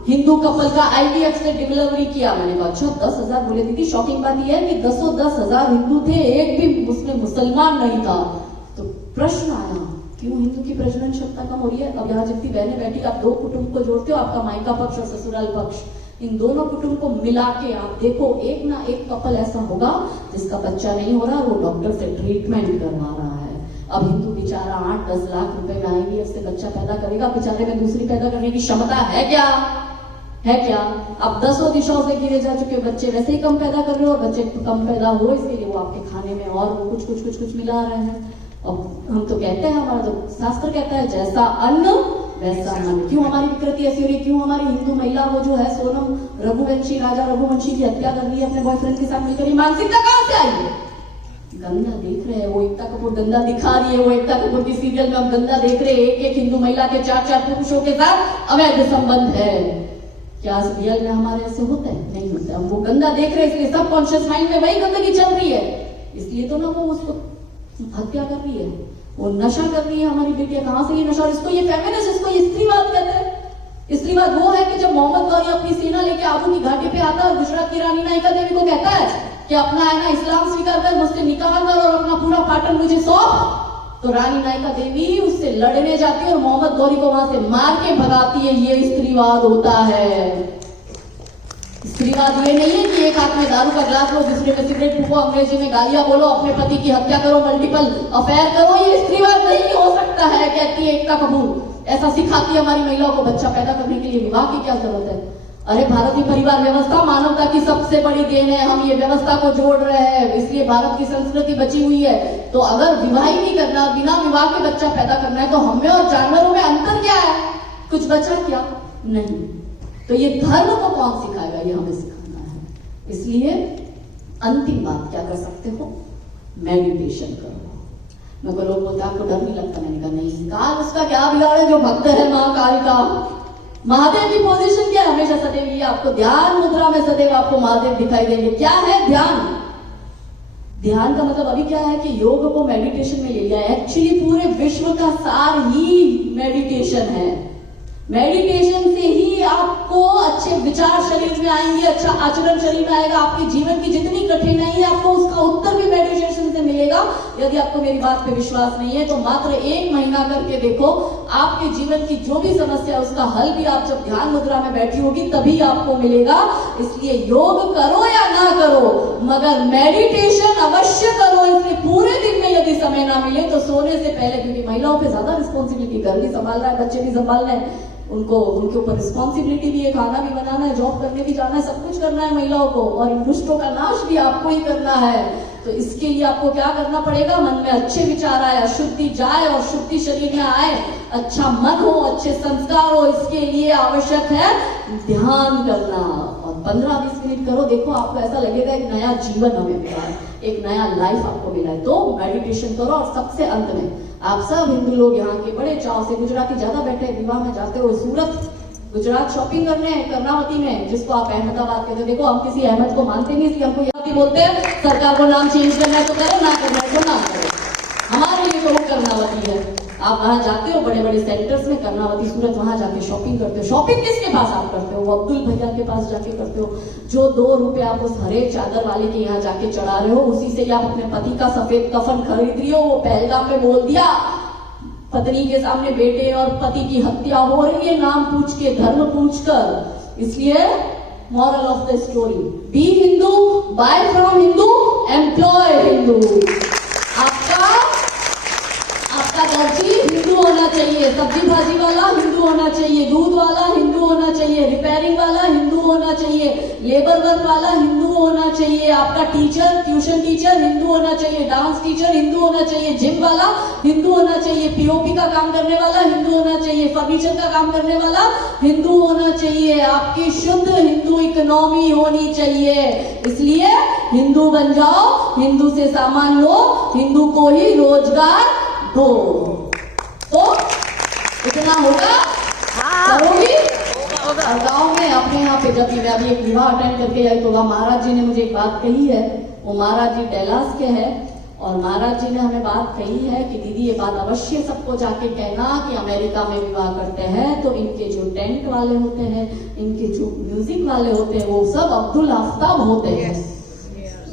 हिंदू कपल का IVF से डिलीवरी किया। मैंने कहा अच्छा 10,000 बोले। दीदी शॉकिंग बात यह है कि 10,000 हिंदू थे, एक भी उसमें मुसलमान नहीं था। तो प्रश्न आया क्यों हिंदू की प्रजनन क्षमता कम हो रही है? अब यहाँ जितनी बहनें बैठी, आप 2 कुटुंब को जोड़ते हो, आपका मायका पक्ष और ससुराल पक्ष, इन दोनों कुटुंब को मिला के आप देखो, एक ना एक कपल ऐसा होगा जिसका बच्चा नहीं हो रहा, वो डॉक्टर से ट्रीटमेंट करवा रहा है। अब हिंदू बेचारा 8-10 लाख रुपए में आएंगे, उससे बच्चा पैदा करेगा, बेचारे में दूसरी पैदा करने की क्षमता है क्या? है क्या? अब 10 दिशाओं से गिरे जा चुके बच्चे वैसे ही कम पैदा कर रहे हो, और बच्चे कम पैदा हो इसके लिए वो आपके खाने में और वो कुछ मिला रहे हैं। और हम तो कहते हैं, हमारा तो शास्त्र कहता है जैसा अन्न वैसा मन। क्यों हमारी विकृति ऐसी हो रही है? क्यों हमारी हिंदू महिला वो जो है सोनम रघुवंशी, राजा रघुवंशी की हत्या कर रही है अपने बॉयफ्रेंड के साथ मिलकर? ये मानसिकता कहां से आई है? गंदा देख रहे हैं, वो एकता कपूर गंदा दिखा रही है, वो एकता कपूर की सीरियल में हम गंदा देख रहे हैं, एक हिंदू महिला के 4 पुरुषों के साथ अवैध संबंध है। क्या रियल में हमारे ऐसे होता है? नहीं होता। हम वो गंदा देख रहे हैं, इसलिए सब कॉन्शियस माइंड में वही गंदगी चल रही है, इसलिए तो ना वो उसको हत्या कर रही है, वो नशा कर रही है हमारी बेटियां। कहां से ये नशा? और इसको ये फेमिनिस्ट, इसको ये स्त्रीवाद कहते हैं। स्त्रीवाद वो है कि जब मोहम्मद गौरी अपनी सेना लेके आबू की घाटी पे आता है और गुजरात की रानी नायिका देवी को कहता है कि अपना है ना इस्लाम स्वीकार कर, मुझसे निकाह कर और अपना पूरा पाटन मुझे सौंप, तो रानी नायिका देवी उससे लड़ने जाती है और मोहम्मद गौरी को वहां से मार के भगाती है। ये स्त्रीवाद होता है। स्त्रीवाद ये नहीं है कि एक हाथ में दारू का ग्लास लो, दूसरे में सिगरेट फूको, अंग्रेजी में गालियां बोलो, अपने पति की हत्या करो, मल्टीपल अफेयर करो। ये स्त्रीवाद नहीं हो सकता है, कहती है एकता कपूर। ऐसा सिखाती है हमारी महिलाओं को। बच्चा पैदा करने के लिए विवाह की क्या जरूरत है? अरे भारतीय परिवार व्यवस्था मानवता की सबसे बड़ी देन है, हम ये व्यवस्था को जोड़ रहे हैं, इसलिए भारत की संस्कृति बची हुई है। तो अगर विवाह ही नहीं करना, बिना विवाह के बच्चा पैदा करना है, तो हमें और जानवरों में अंतर क्या है? कुछ बचा क्या? नहीं। तो ये धर्म को कौन सिखाएगा? ये हमें सिखाना है। इसलिए अंतिम बात क्या कर सकते हो? मेडिटेशन करो। मेरे को लोग बोलते आपको डर नहीं लगता? मैंने कहा नहीं। काल उसका क्या बिगाड़ है? जो भक्त है महाकाल का। महादेव की पोजीशन क्या है? हमेशा सदैव ये आपको ध्यान मुद्रा में सदैव आपको महादेव दिखाई देंगे। क्या है ध्यान? ध्यान का मतलब अभी क्या है कि योग को मेडिटेशन में ले लिया है। एक्चुअली पूरे विश्व का सार ही मेडिटेशन है। मेडिटेशन से ही आपको अच्छे विचार शरीर में आएंगे, अच्छा आचरण शरीर में आएगा। आपके जीवन की जितनी कठिनाई है आपको उसका उत्तर भी मेडिटेशन से मिलेगा। यदि आपको मेरी बात पे विश्वास नहीं है तो मात्र 1 महीना करके देखो, आपके जीवन की जो भी समस्या है उसका हल भी आप जब ध्यान मुद्रा में बैठी होगी तभी आपको मिलेगा। इसलिए योग करो या ना करो, मगर मेडिटेशन अवश्य करो। इसलिए पूरे दिन में यदि समय ना मिले तो सोने से पहले, क्योंकि महिलाओं पे ज्यादा रिस्पॉन्सिबिलिटी, घर भी संभालना है, बच्चे भी संभालना है, उनको उनके ऊपर रिस्पॉन्सिबिलिटी भी है, खाना भी बनाना है, जॉब करने भी जाना है, सब कुछ करना है महिलाओं को, और इन दुष्टों का नाश भी आपको ही करना है। तो इसके लिए आपको क्या करना पड़ेगा? मन में अच्छे विचार आए, अशुद्धि जाए और शुद्धि शरीर में आए, अच्छा मन हो, अच्छे संस्कार हो। इसके लिए आवश्यक है ध्यान करना। और 15-20 मिनट करो, देखो आपको ऐसा लगेगा एक नया जीवन हमें मिला है, एक नया लाइफ आपको मिला है। तो मेडिटेशन करो। और सबसे अंत में, आप सब हिंदू लोग यहाँ के बड़े चाव से, गुजराती ज्यादा बैठे, विवाह में जाते हो सूरत, गुजरात शॉपिंग करने, कर्नावती में, जिसको आप अहमदाबाद कहते हो। देखो हम किसी अहमद को मानते नहीं, इसलिए हमको यहाँ बोलते हैं सरकार को नाम चेंज करना है तो करो, ना करना है तो ना करो। हमारे लिए तो वो कर्नावती है। आप वहां जाते हो बड़े बड़े सेंटर्स में, कर्नावती, सूरत, वहां जाके शॉपिंग करते हो। शॉपिंग किसके पास आप करते हो? वो अब्दुल भैया के पास जाके करते हो, जो 2 रुपए आप उस हरे चादर वाले के यहाँ जाके चढ़ा रहे हो, उसी से आप अपने पति का सफेद कफन खरीद रही हो। वो पहलगाम में बोल दिया, पत्नी के सामने बेटे और पति की हत्या हो रही है, नाम पूछ के, धर्म पूछ कर। इसलिए moral of the story, be Hindu, buy from Hindu, employ Hindu. आपका दर्जी हिंदू होना चाहिए, सब्जी भाजी वाला हिंदू होना चाहिए, दूध वाला हिंदू होना चाहिए, रिपेयरिंग वाला हिंदू होना चाहिए, लेबर वर्क वाला हिंदू होना चाहिए, आपका टीचर, ट्यूशन टीचर हिंदू होना चाहिए, डांस टीचर हिंदू होना चाहिए, जिम वाला हिंदू होना चाहिए, पीओपी का काम करने वाला हिंदू होना चाहिए, फर्नीचर का काम करने वाला हिंदू होना चाहिए। आपकी शुद्ध हिंदू इकोनॉमी होनी चाहिए। इसलिए हिंदू बन जाओ, हिंदू से सामान लो, हिंदू को ही रोजगार दो। तो इतना होगा, करोगी? और गाँव में अपने यहाँ पे जब मैं अभी एक विवाह अटेंड करके आई तो वहाँ महाराज जी ने मुझे एक बात कही है। वो महाराज जी डेलास के हैं और महाराज जी ने हमें बात कही है कि दीदी ये बात अवश्य सबको जाके कहना कि अमेरिका में विवाह करते हैं तो इनके जो टेंट वाले होते हैं, इनके जो म्यूजिक वाले होते हैं, वो सब अब्दुल आफ्ताब होते हैं।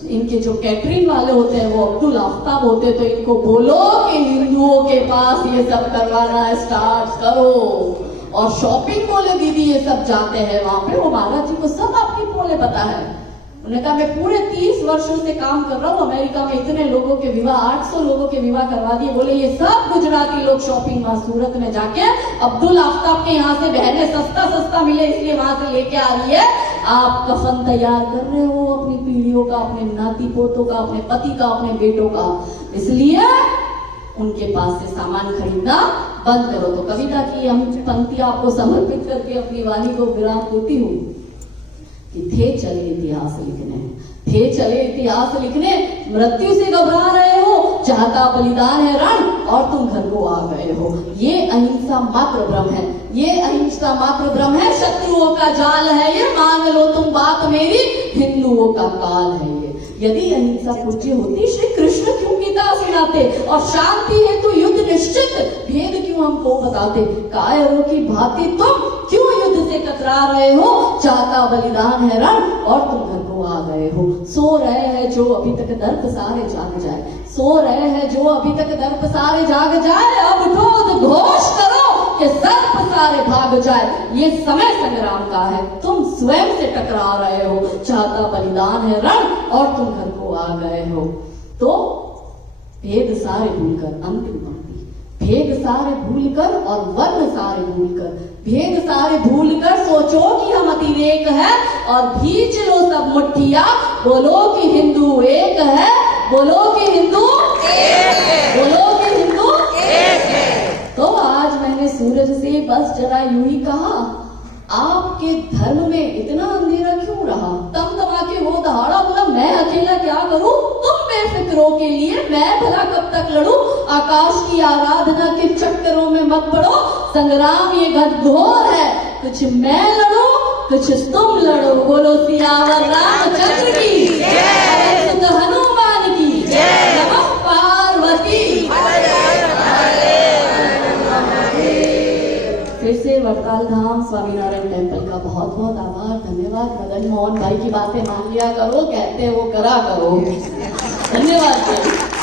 इनके जो कैटरिंग वाले होते हैं वो अब्दुल आफ्ताब होते हैं। तो इनको बोलो कि हिंदुओं के पास ये सब करवाना स्टार्ट करो। और शॉपिंग बोले दीदी ये सब जाते हैं वहां पे, वो महाराज जी को सब आपकी बोले पता है। उन्होंने कहा मैं पूरे 30 वर्षों से काम कर रहा हूँ, अमेरिका में इतने लोगों के विवाह, 800 लोगों के विवाह करवा दिए। बोले ये सब गुजराती लोग शॉपिंग वहां सूरत में जाके अब्दुल आफ्ताब के यहाँ से बहनें सस्ता सस्ता मिले इसलिए वहां से लेके आ रही है। आप कफन तैयार कर रहे हो अपनी पीढ़ियों का, अपने नाती पोतों का, अपने पति का, अपने बेटों का, इसलिए उनके पास से सामान खरीदना बंद करो। तो कविता की हम पंक्ति आपको समर्पित करके अपनी वाणी को विराम देती हूँ कि थे चले इतिहास लिखने, थे चले इतिहास लिखने, मृत्यु से घबरा रहे हो, चाहता बलिदान है रण और तुम घर को आ गए हो। ये अहिंसा मात्र भ्रम है, ये अहिंसा मात्र भ्रम है, शत्रुओं का जाल है ये, मान लो तुम बात मेरी, हिंदुओं का काल है ये। यदि अहिंसा पूज्य होती श्री कृष्ण क्यों गीता सुनाते, और शांति है तो युद्ध निश्चित, भेद क्यों हमको बताते, कायरों की भांति तुम क्यों युद्ध से कतरा रहे हो, चाहता बलिदान है रण और तुम घर को आ गए हो। सो रहे हैं जो अभी तक दर्प सारे जाग जाए, सो रहे हैं जो अभी तक दर्प सारे जाग जाए, अब उठो घोष करो कि सर्प सारे भाग जाए। ये समय संग्राम का है, तुम स्वयं से टकरा रहे हो, चाहता बलिदान है रण और तुम घर को आ गए हो। तो भेद सारे भूलकर, अंतिम पंक्ति, भेद सारे भूलकर और वर्ण सारे भूलकर, भेद सारे भूलकर सोचो कि हम अतिरेक है और भींच लो सब मुट्ठिया, बोलो कि हिंदू एक है, बोलो कि हिंदू एक है, बोलो कि हिंदू एक है। तो आज मैंने सूरज से बस जरा यूं ही कहा, आपके धर्म में इतना अंधेरा क्यों रहा, तम तमा के वो दहाड़ा, बोला मैं अकेला क्या करूं, तुम बेफिक्रों के लिए मैं भला कब तक लड़ूं, आकाश की आराधना के चक्करों में मत पड़ो, संग्राम ये घनघोर है, कुछ मैं लड़ूं कुछ तुम लड़ो, बोलो सियावर रामचंद्र की जय, सुत हनुमान की जय, नमः पार्वती। फिर से वड़ताल धाम स्वामीनारायण टेम्पल का बहुत बहुत आभार, धन्यवाद। मदन मोहन भाई की बातें मान लिया करो, कहते वो करा करो। धन्यवाद।